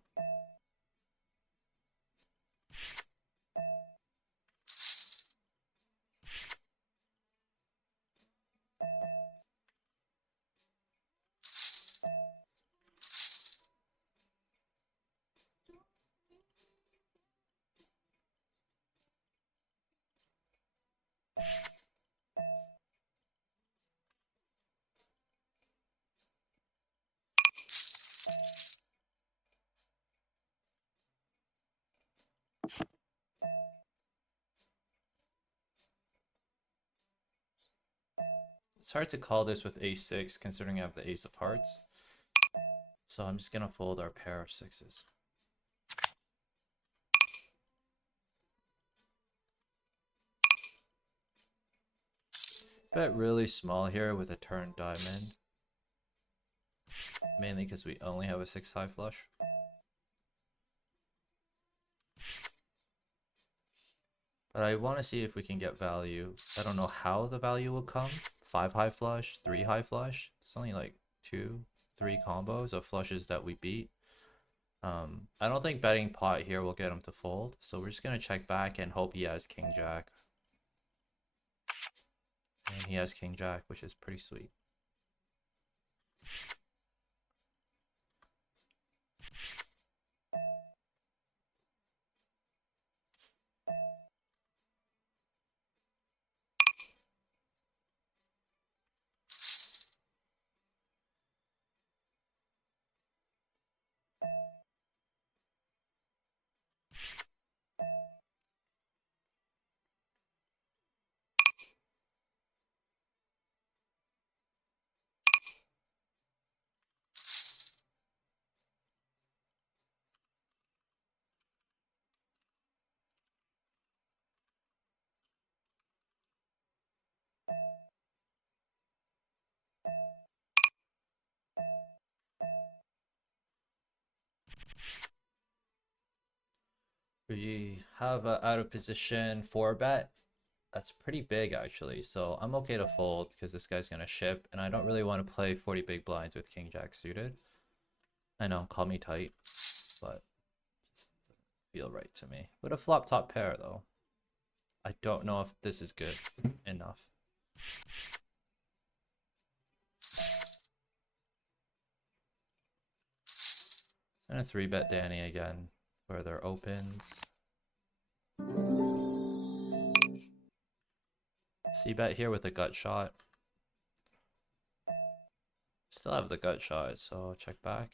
It's hard to call this with ace-6 considering I have the ace of hearts. So I'm just going to fold our pair of sixes. Bet really small here with a turn diamond. Mainly because we only have a 6 high flush. But I want to see if we can get value. I don't know how the value will come. 5 high flush, 3 high flush. It's only like 2, 3 combos of flushes that we beat. I don't think betting pot here will get him to fold. So we're just going to check back and hope he has king jack. And he has king jack, which is pretty sweet. We have a out of position 4 bet. That's pretty big actually, so I'm okay to fold because this guy's gonna ship, and I don't really want to play 40 big blinds with king jack suited. I know, call me tight, but it just doesn't feel right to me. With a flop top pair though, I don't know if this is good enough. I'm gonna 3-bet Danny again, further opens. C-bet here with a gut shot. Still have the gut shot, so check back.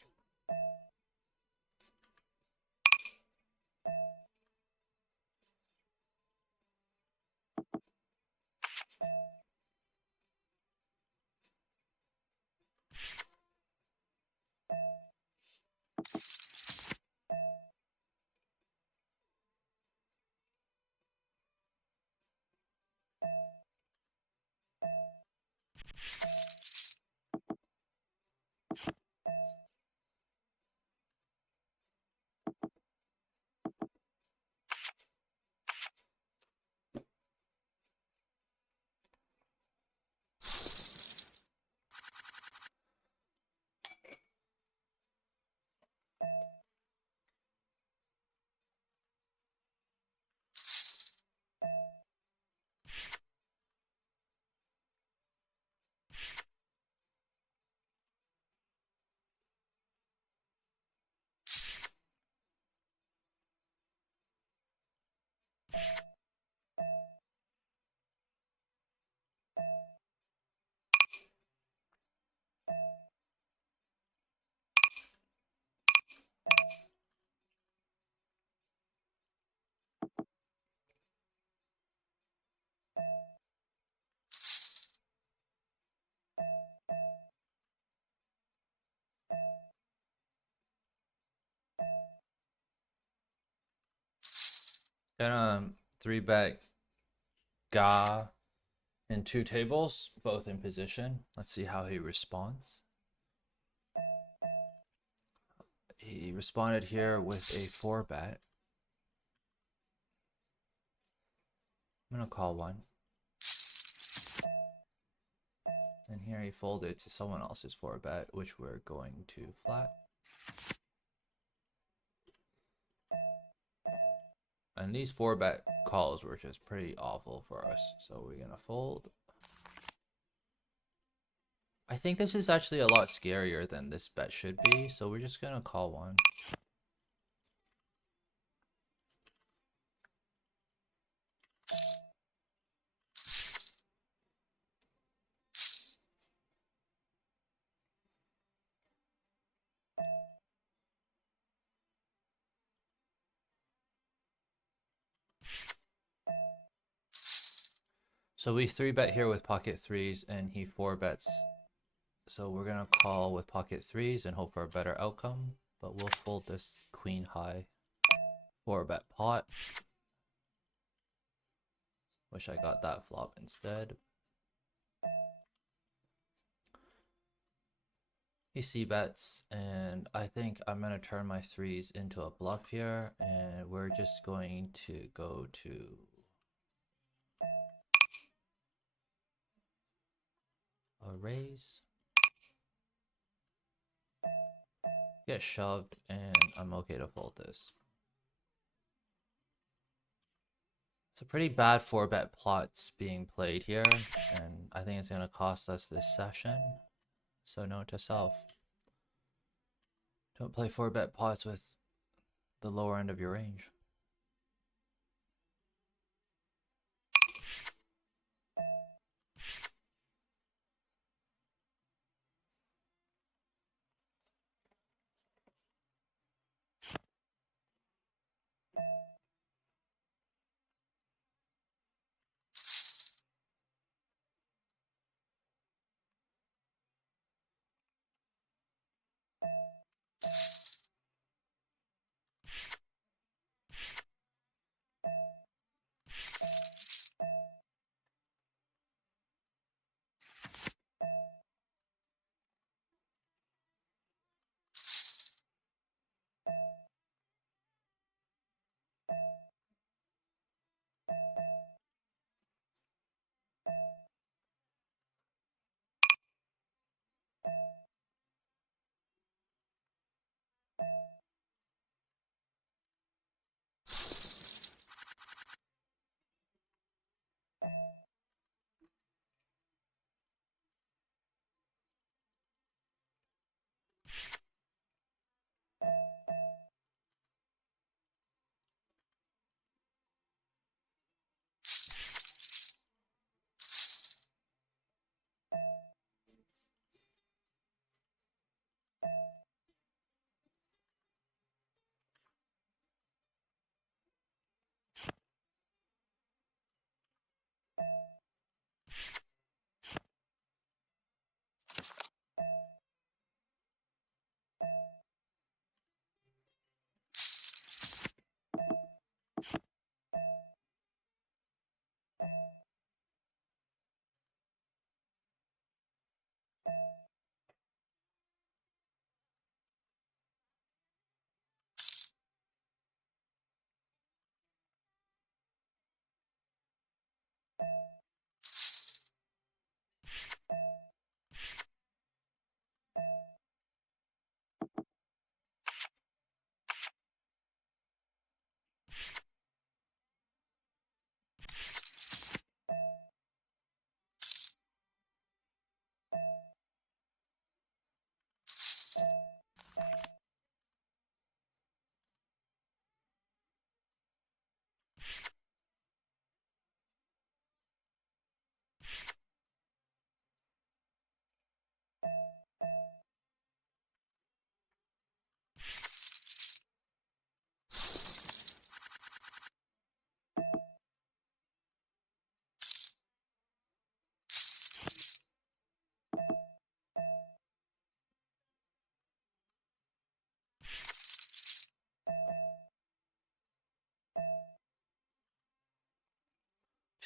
Gonna 3-bet Ga and two tables, both in position. Let's see how he responds. He responded here with a 4-bet. I'm gonna call one. And here he folded to someone else's 4-bet, which we're going to flat. And these 4-bet calls were just pretty awful for us, so we're gonna fold. I think this is actually a lot scarier than this bet should be, so we're just gonna call one. So we 3-bet here with pocket threes, and he 4-bets. So we're gonna call with pocket threes and hope for a better outcome, but we'll fold this queen high 4-bet pot. Wish I got that flop instead. He c-bets, and I think I'm gonna turn my threes into a bluff here, and we're just going to go to a raise. Get shoved, and I'm okay to fold this. It's a pretty bad 4-bet plots being played here, and I think it's gonna cost us this session. So note to self, don't play 4-bet pots with the lower end of your range.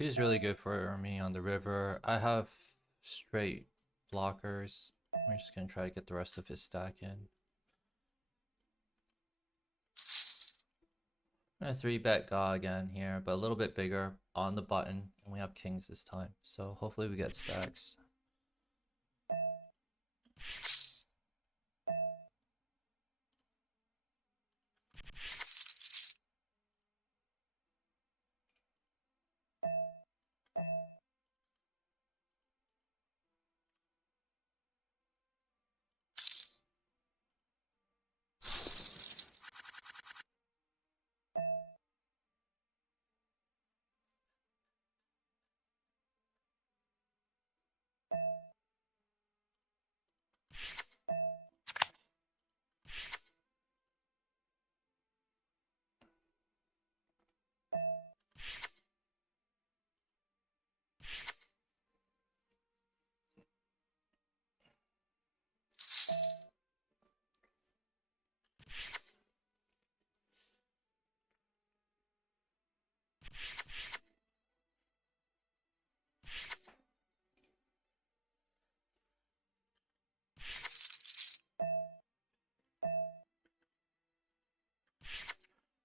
Two is really good for me on the river. I have straight blockers. We're just gonna try to get the rest of his stack in. I'm gonna 3-bet Ga again here, but a little bit bigger on the button, and we have kings this time. So hopefully we get stacks.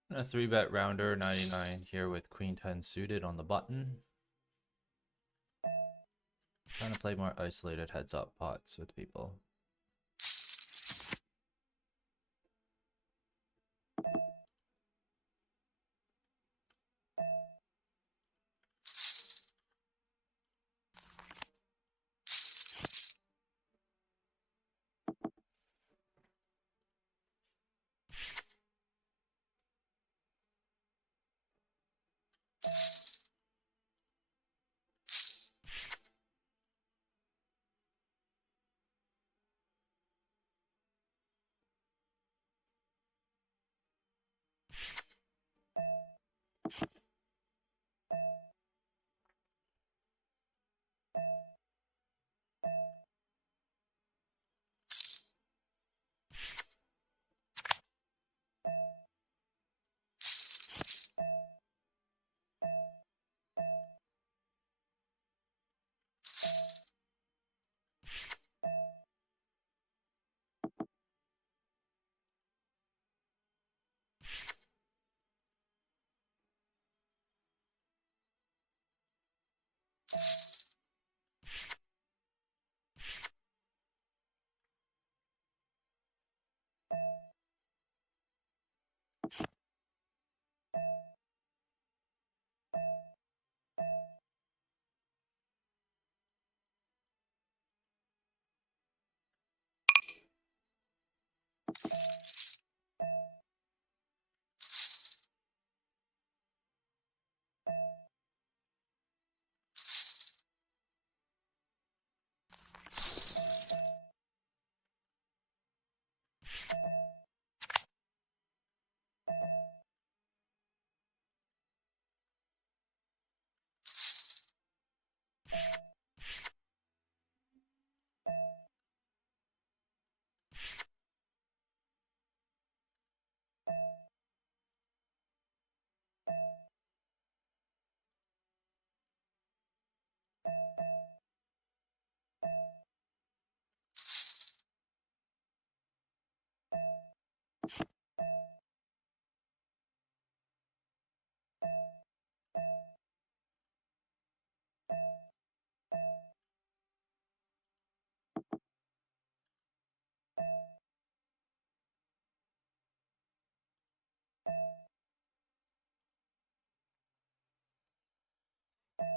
A 3-bet rounder 99 here with queen 10 suited on the button. Trying to play more isolated heads up pots with people.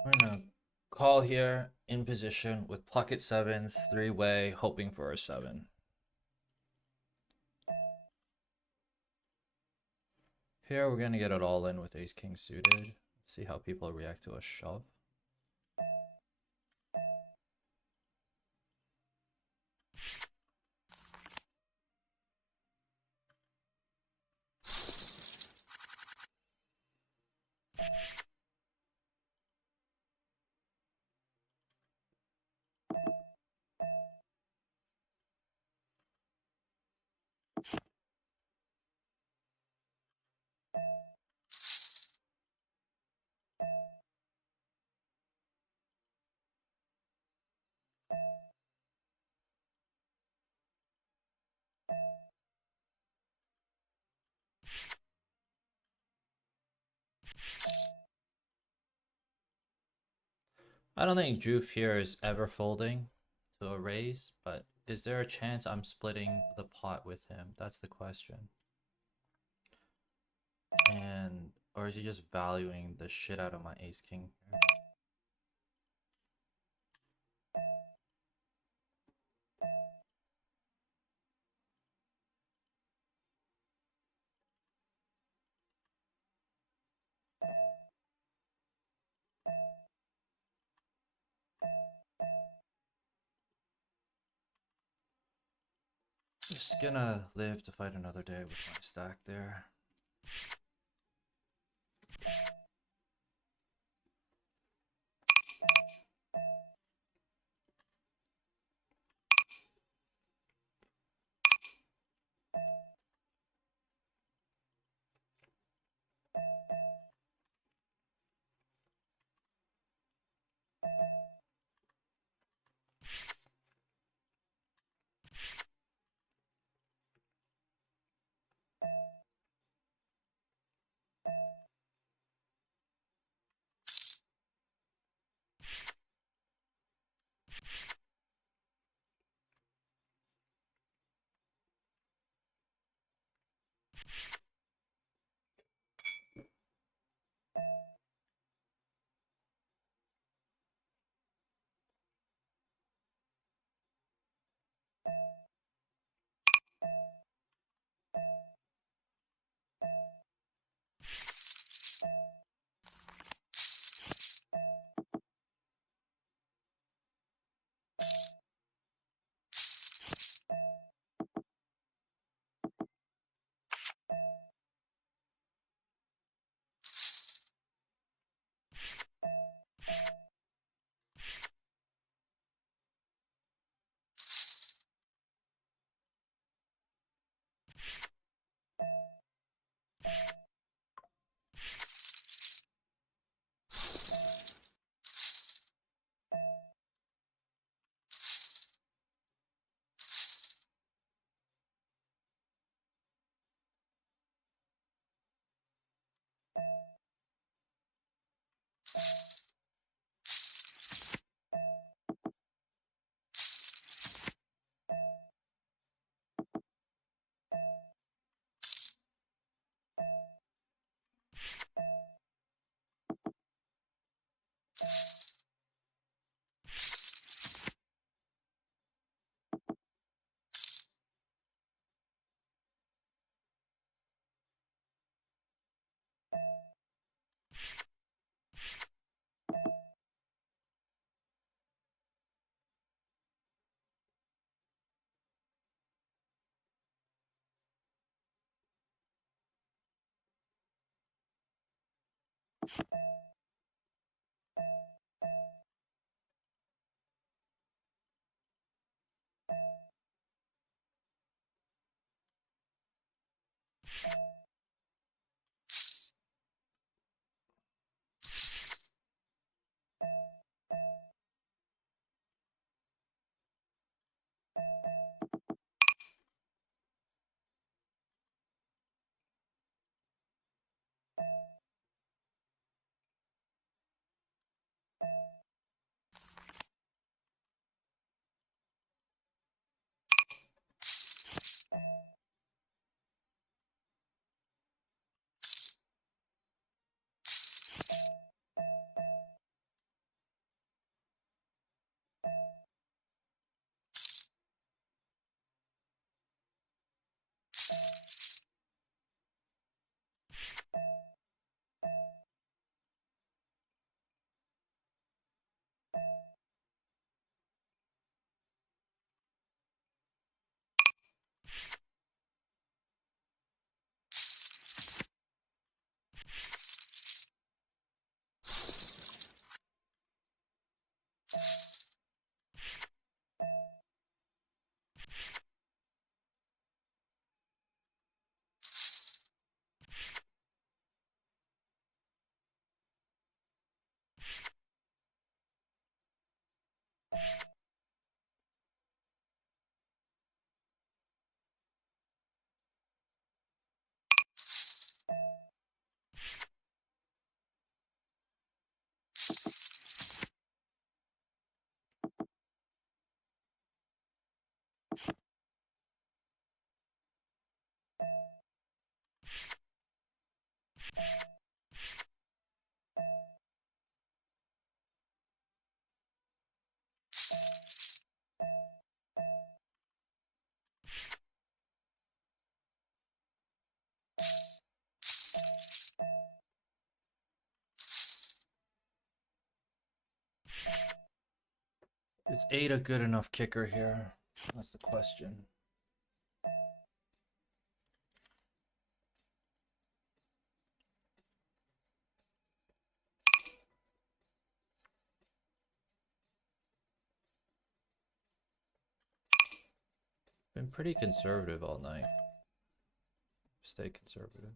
We're gonna call here in position with pocket sevens, 3-way, hoping for a 7. Here we're gonna get it all in with ace king suited. See how people react to a shove. I don't think Juve here is ever folding to a raise, but is there a chance I'm splitting the pot with him? That's the question. And or is he just valuing the shit out of my ace king here? Just gonna live to fight another day with my stack there. Is 8 a good enough kicker here? That's the question. Been pretty conservative all night. Stay conservative.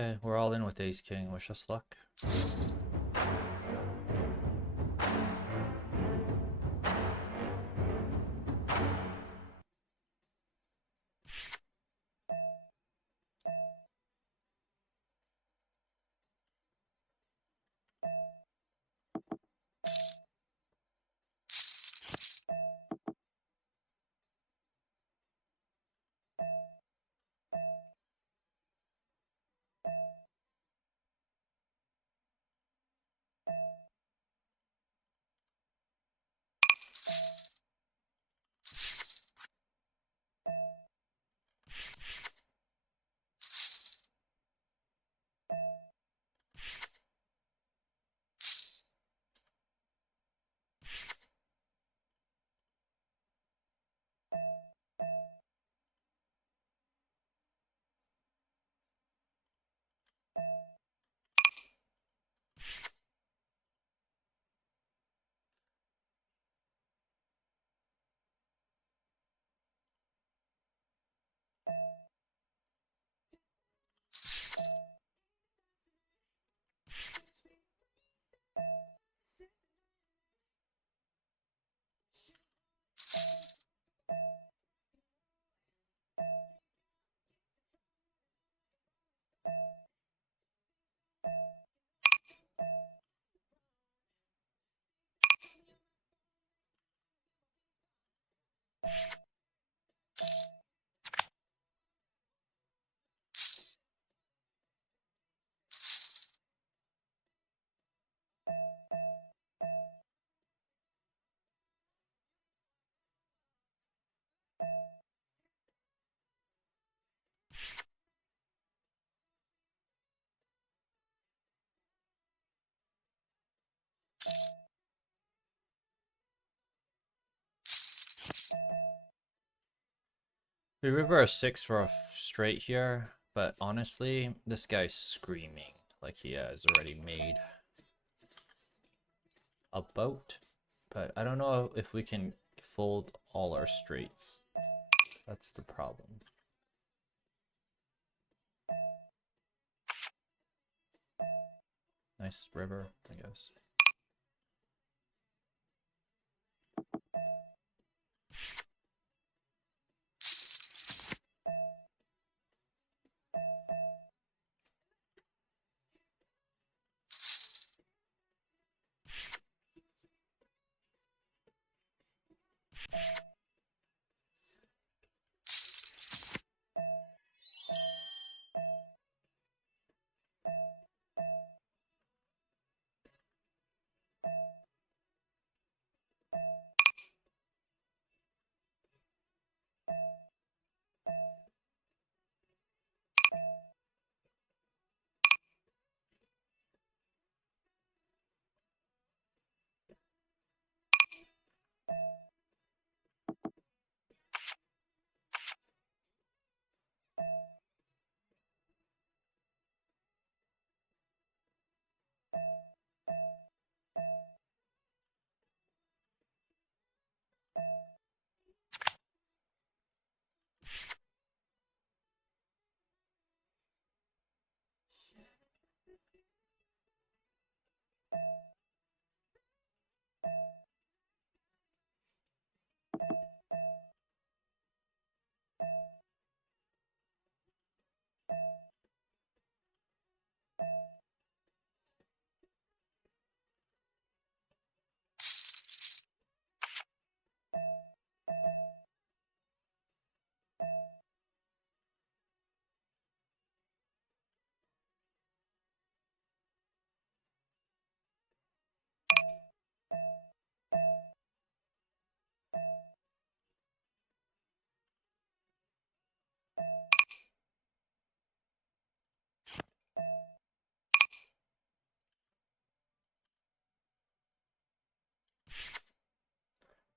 Okay, we're all in with ace king. Wish us luck. We river a 6 for a straight here, but honestly, this guy's screaming like he has already made a boat. But I don't know if we can fold all our straights. That's the problem. Nice river, I guess.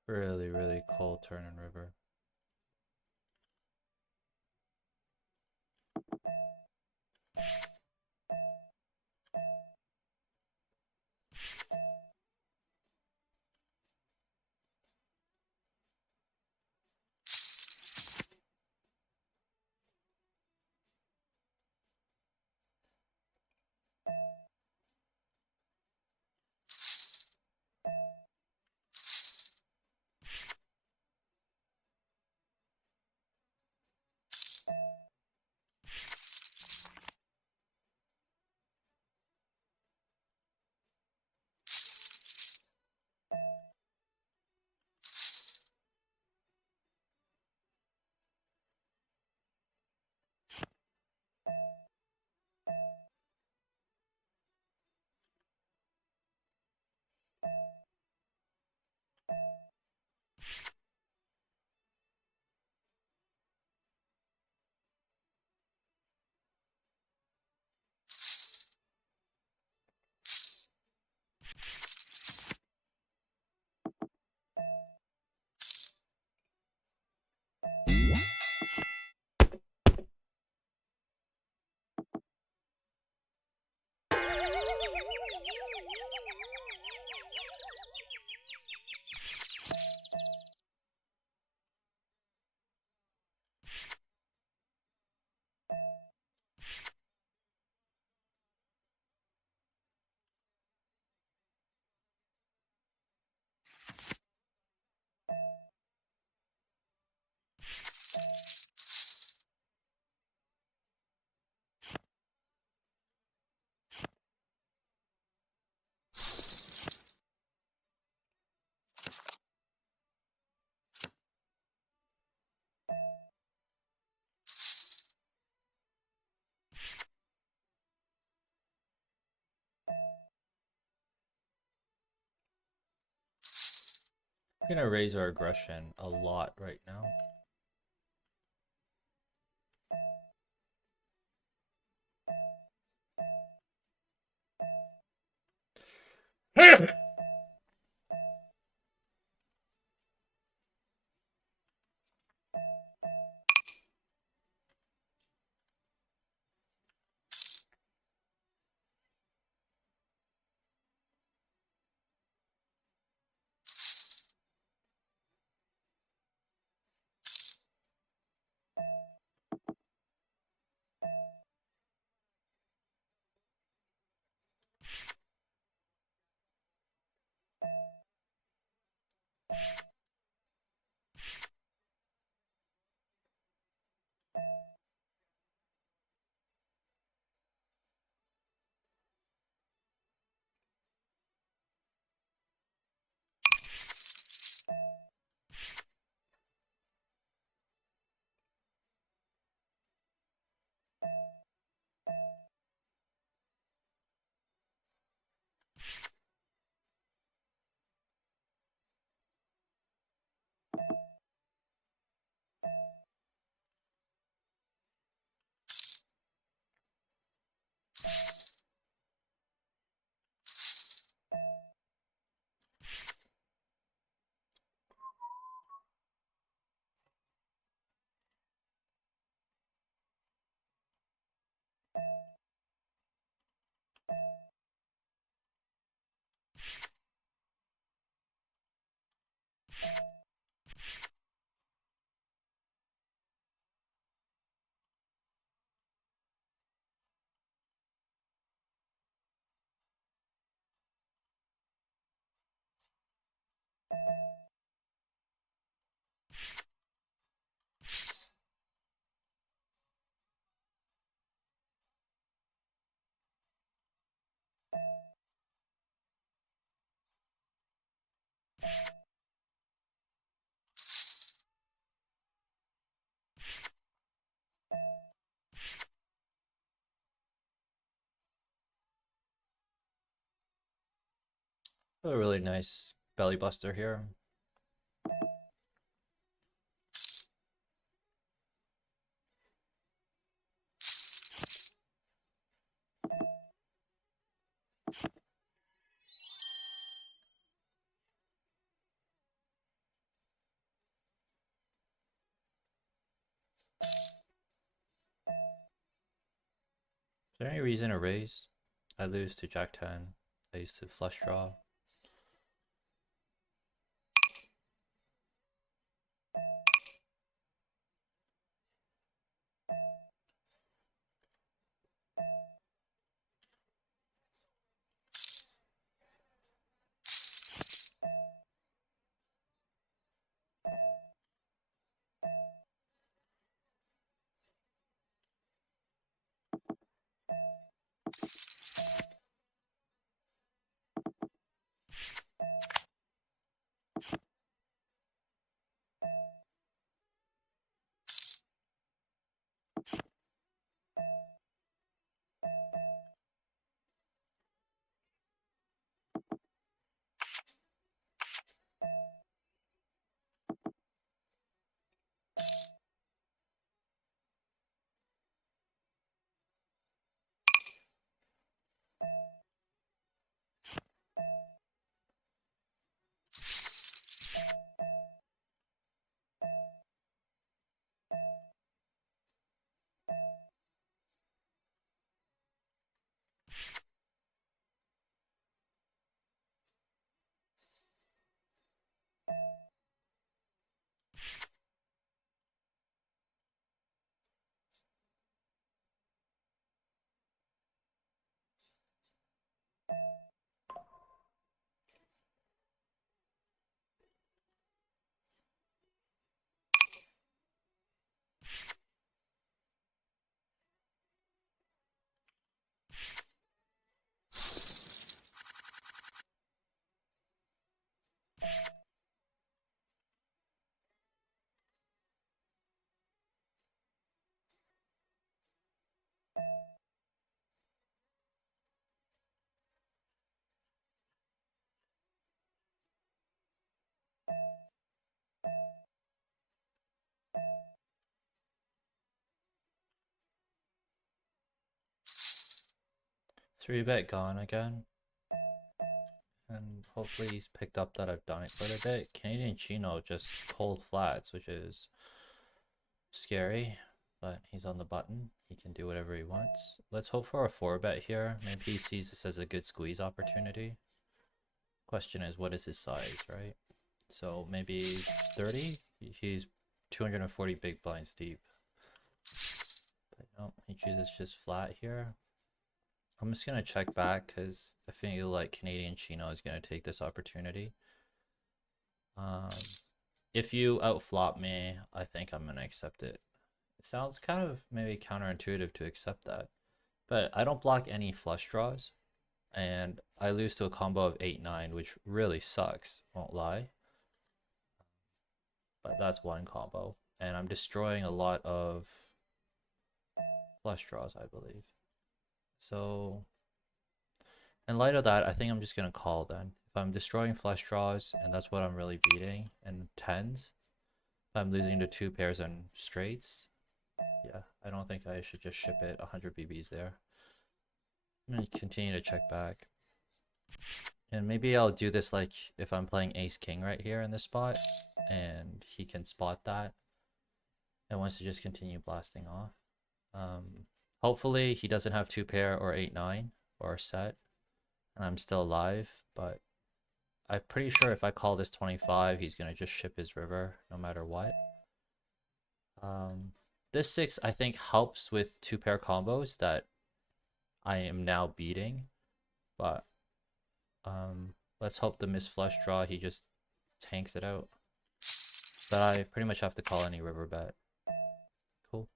Really, really cold turn and river. We're gonna raise our aggression a lot right now. A really nice belly buster here. there any reason to raise? I lose to Jack 10. I used to flush draw. Three bet gone again. And hopefully he's picked up that I've done it quite a bit. Canadian Chino just cold flats, which is scary, but he's on the button. He can do whatever he wants. Let's hope for a 4-bet here. Maybe he sees this as a good squeeze opportunity. Question is, what is his size, right? So maybe 30? He's 240 big blinds deep. But no, he chooses just flat here. I'm just going to check back because I feel like Canadian Chino is going to take this opportunity. If you outflop me, I think I'm going to accept it. It sounds kind of maybe counterintuitive to accept that. But I don't block any flush draws. And I lose to a combo of 8-9, which really sucks, won't lie. But that's one combo. And I'm destroying a lot of flush draws, I believe. So in light of that, I think I'm just going to call then. If I'm destroying flush draws, and that's what I'm really beating, and 10s, if I'm losing to 2 pairs and straights, yeah, I don't think I should just ship it 100 BBs there. I'm going to continue to check back. And maybe I'll do this like if I'm playing ace-king right here in this spot, and he can spot that and wants to just continue blasting off. Hopefully he doesn't have 2 pair or 8-9 or a set, and I'm still alive, but I'm pretty sure if I call this 25, he's going to just ship his river no matter what. This 6, I think, helps with 2 pair combos that I am now beating, but let's hope the miss flush draw, he just tanks it out. But I pretty much have to call any river bet. Cool.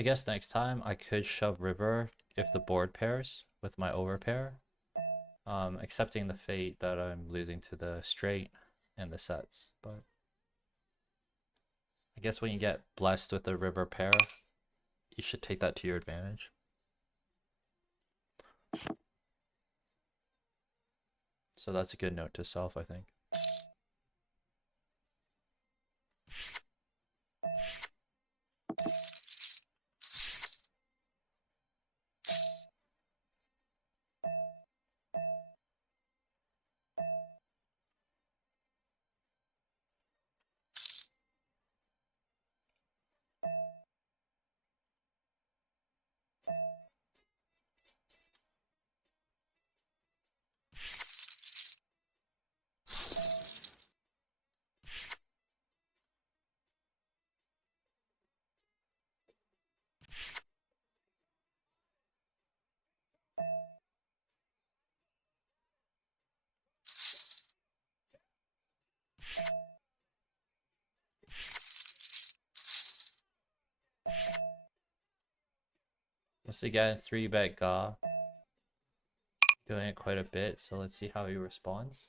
I guess next time I could shove river if the board pairs with my overpair. Accepting the fate that I'm losing to the straight and the sets, but I guess when you get blessed with the river pair, you should take that to your advantage. So that's a good note to self, I think. Once again, 3-bet Ga. Doing it quite a bit, so let's see how he responds.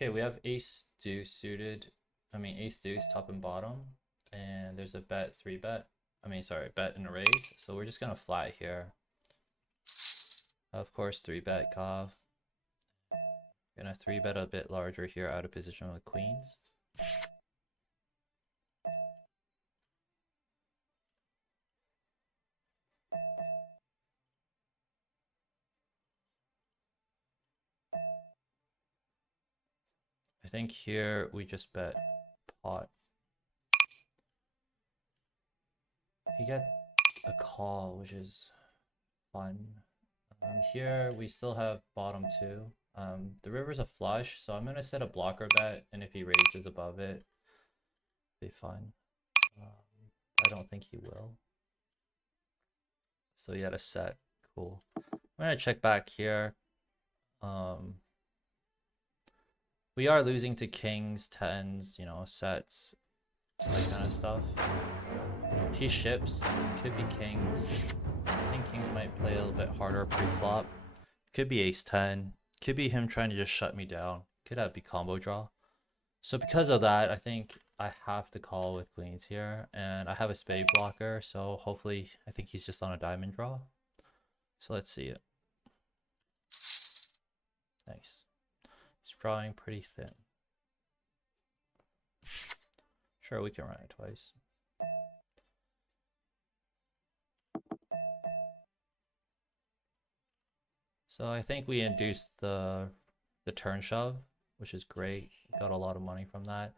Okay, we have ace deuce suited. I mean ace deuce top and bottom, and there's a bet 3-bet. I mean sorry, bet and a raise. So we're just gonna flat here. Of course 3-bet Cov. Gonna 3-bet a bit larger here out of position with queens. I think here we just bet pot. You get a call, which is fun. Here we still have bottom 2. The river's a flush, so I'm gonna set a blocker bet, and if he raises above it, be fine. I don't think he will. So he had a set. Cool. I'm gonna check back here. We are losing to kings, tens, you know, sets, that kind of stuff. He ships. Could be kings. I think kings might play a little bit harder pre-flop. Could be ace 10. Could be him trying to just shut me down. Could have be combo draw. So because of that, I think I have to call with queens here. And I have a spade blocker, so hopefully I think he's just on a diamond draw. So let's see it. Nice. He's drawing pretty thin. Sure, we can run it twice. So I think we induced the turn shove, which is great. Got a lot of money from that.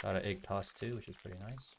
Got an egg toss too, which is pretty nice.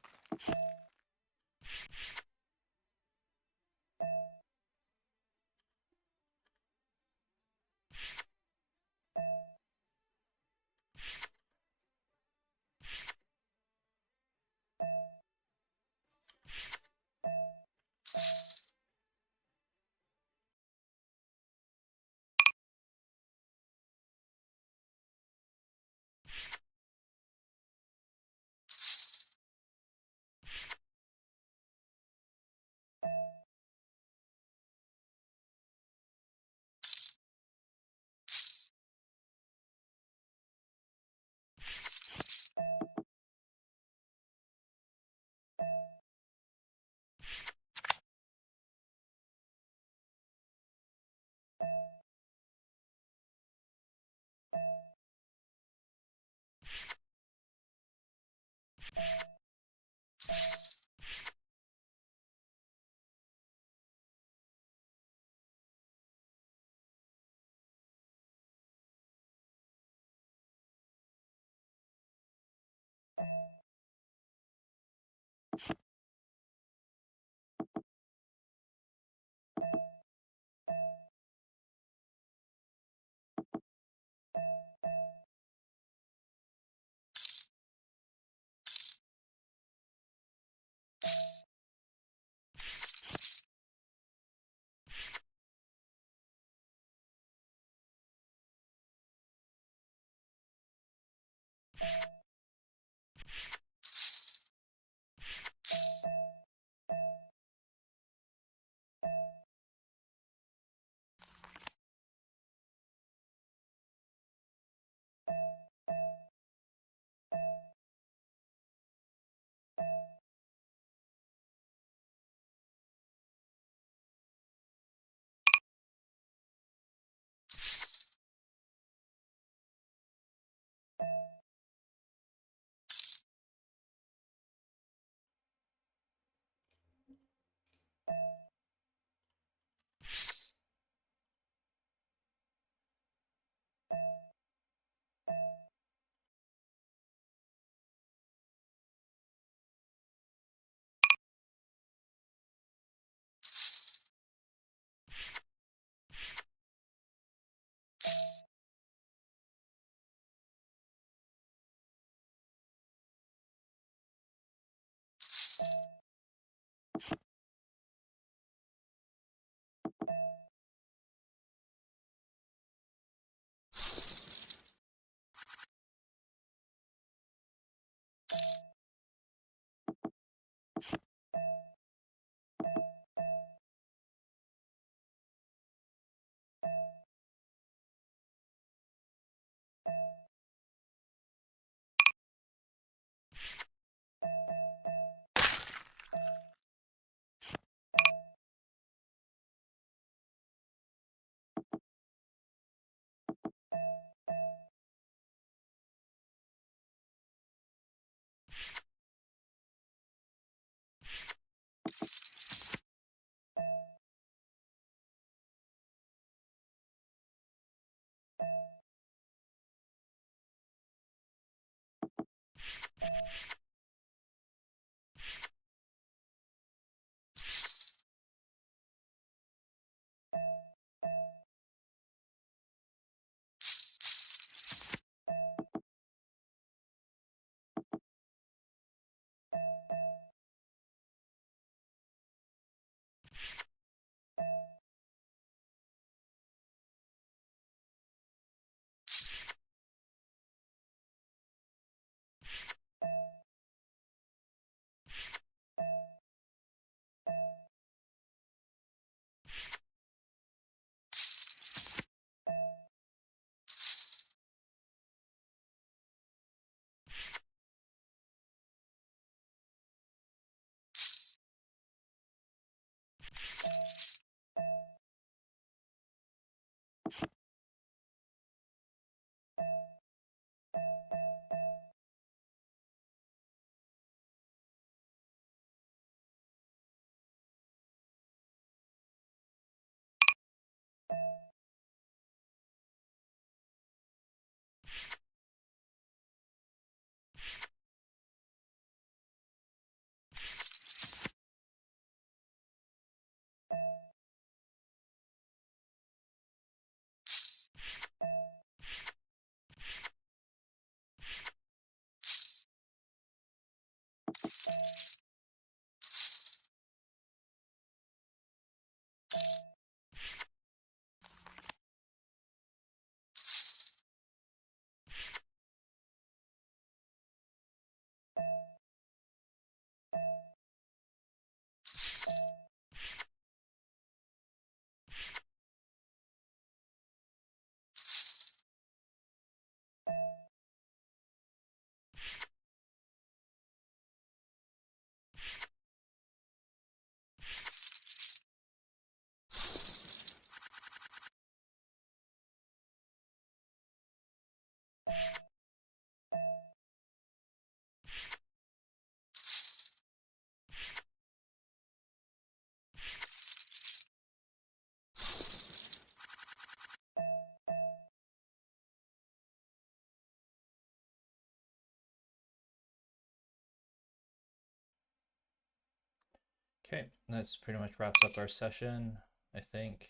Okay, that's pretty much wraps up our session, I think.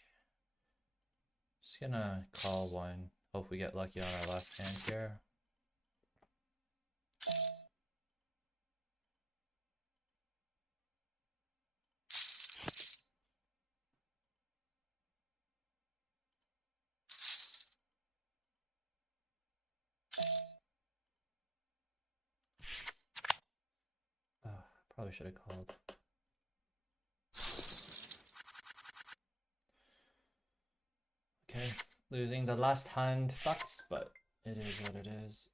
Just gonna call one. Hope we get lucky on our last hand here. Oh, probably should have called. Okay, losing the last hand sucks, but it is what it is.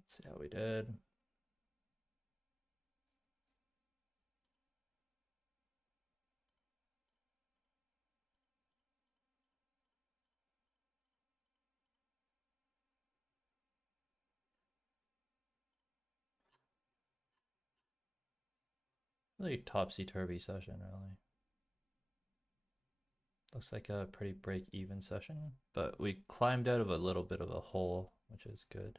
Let's see how we did. Really topsy-turvy session, really. Looks like a pretty break-even session, but we climbed out of a little bit of a hole, which is good.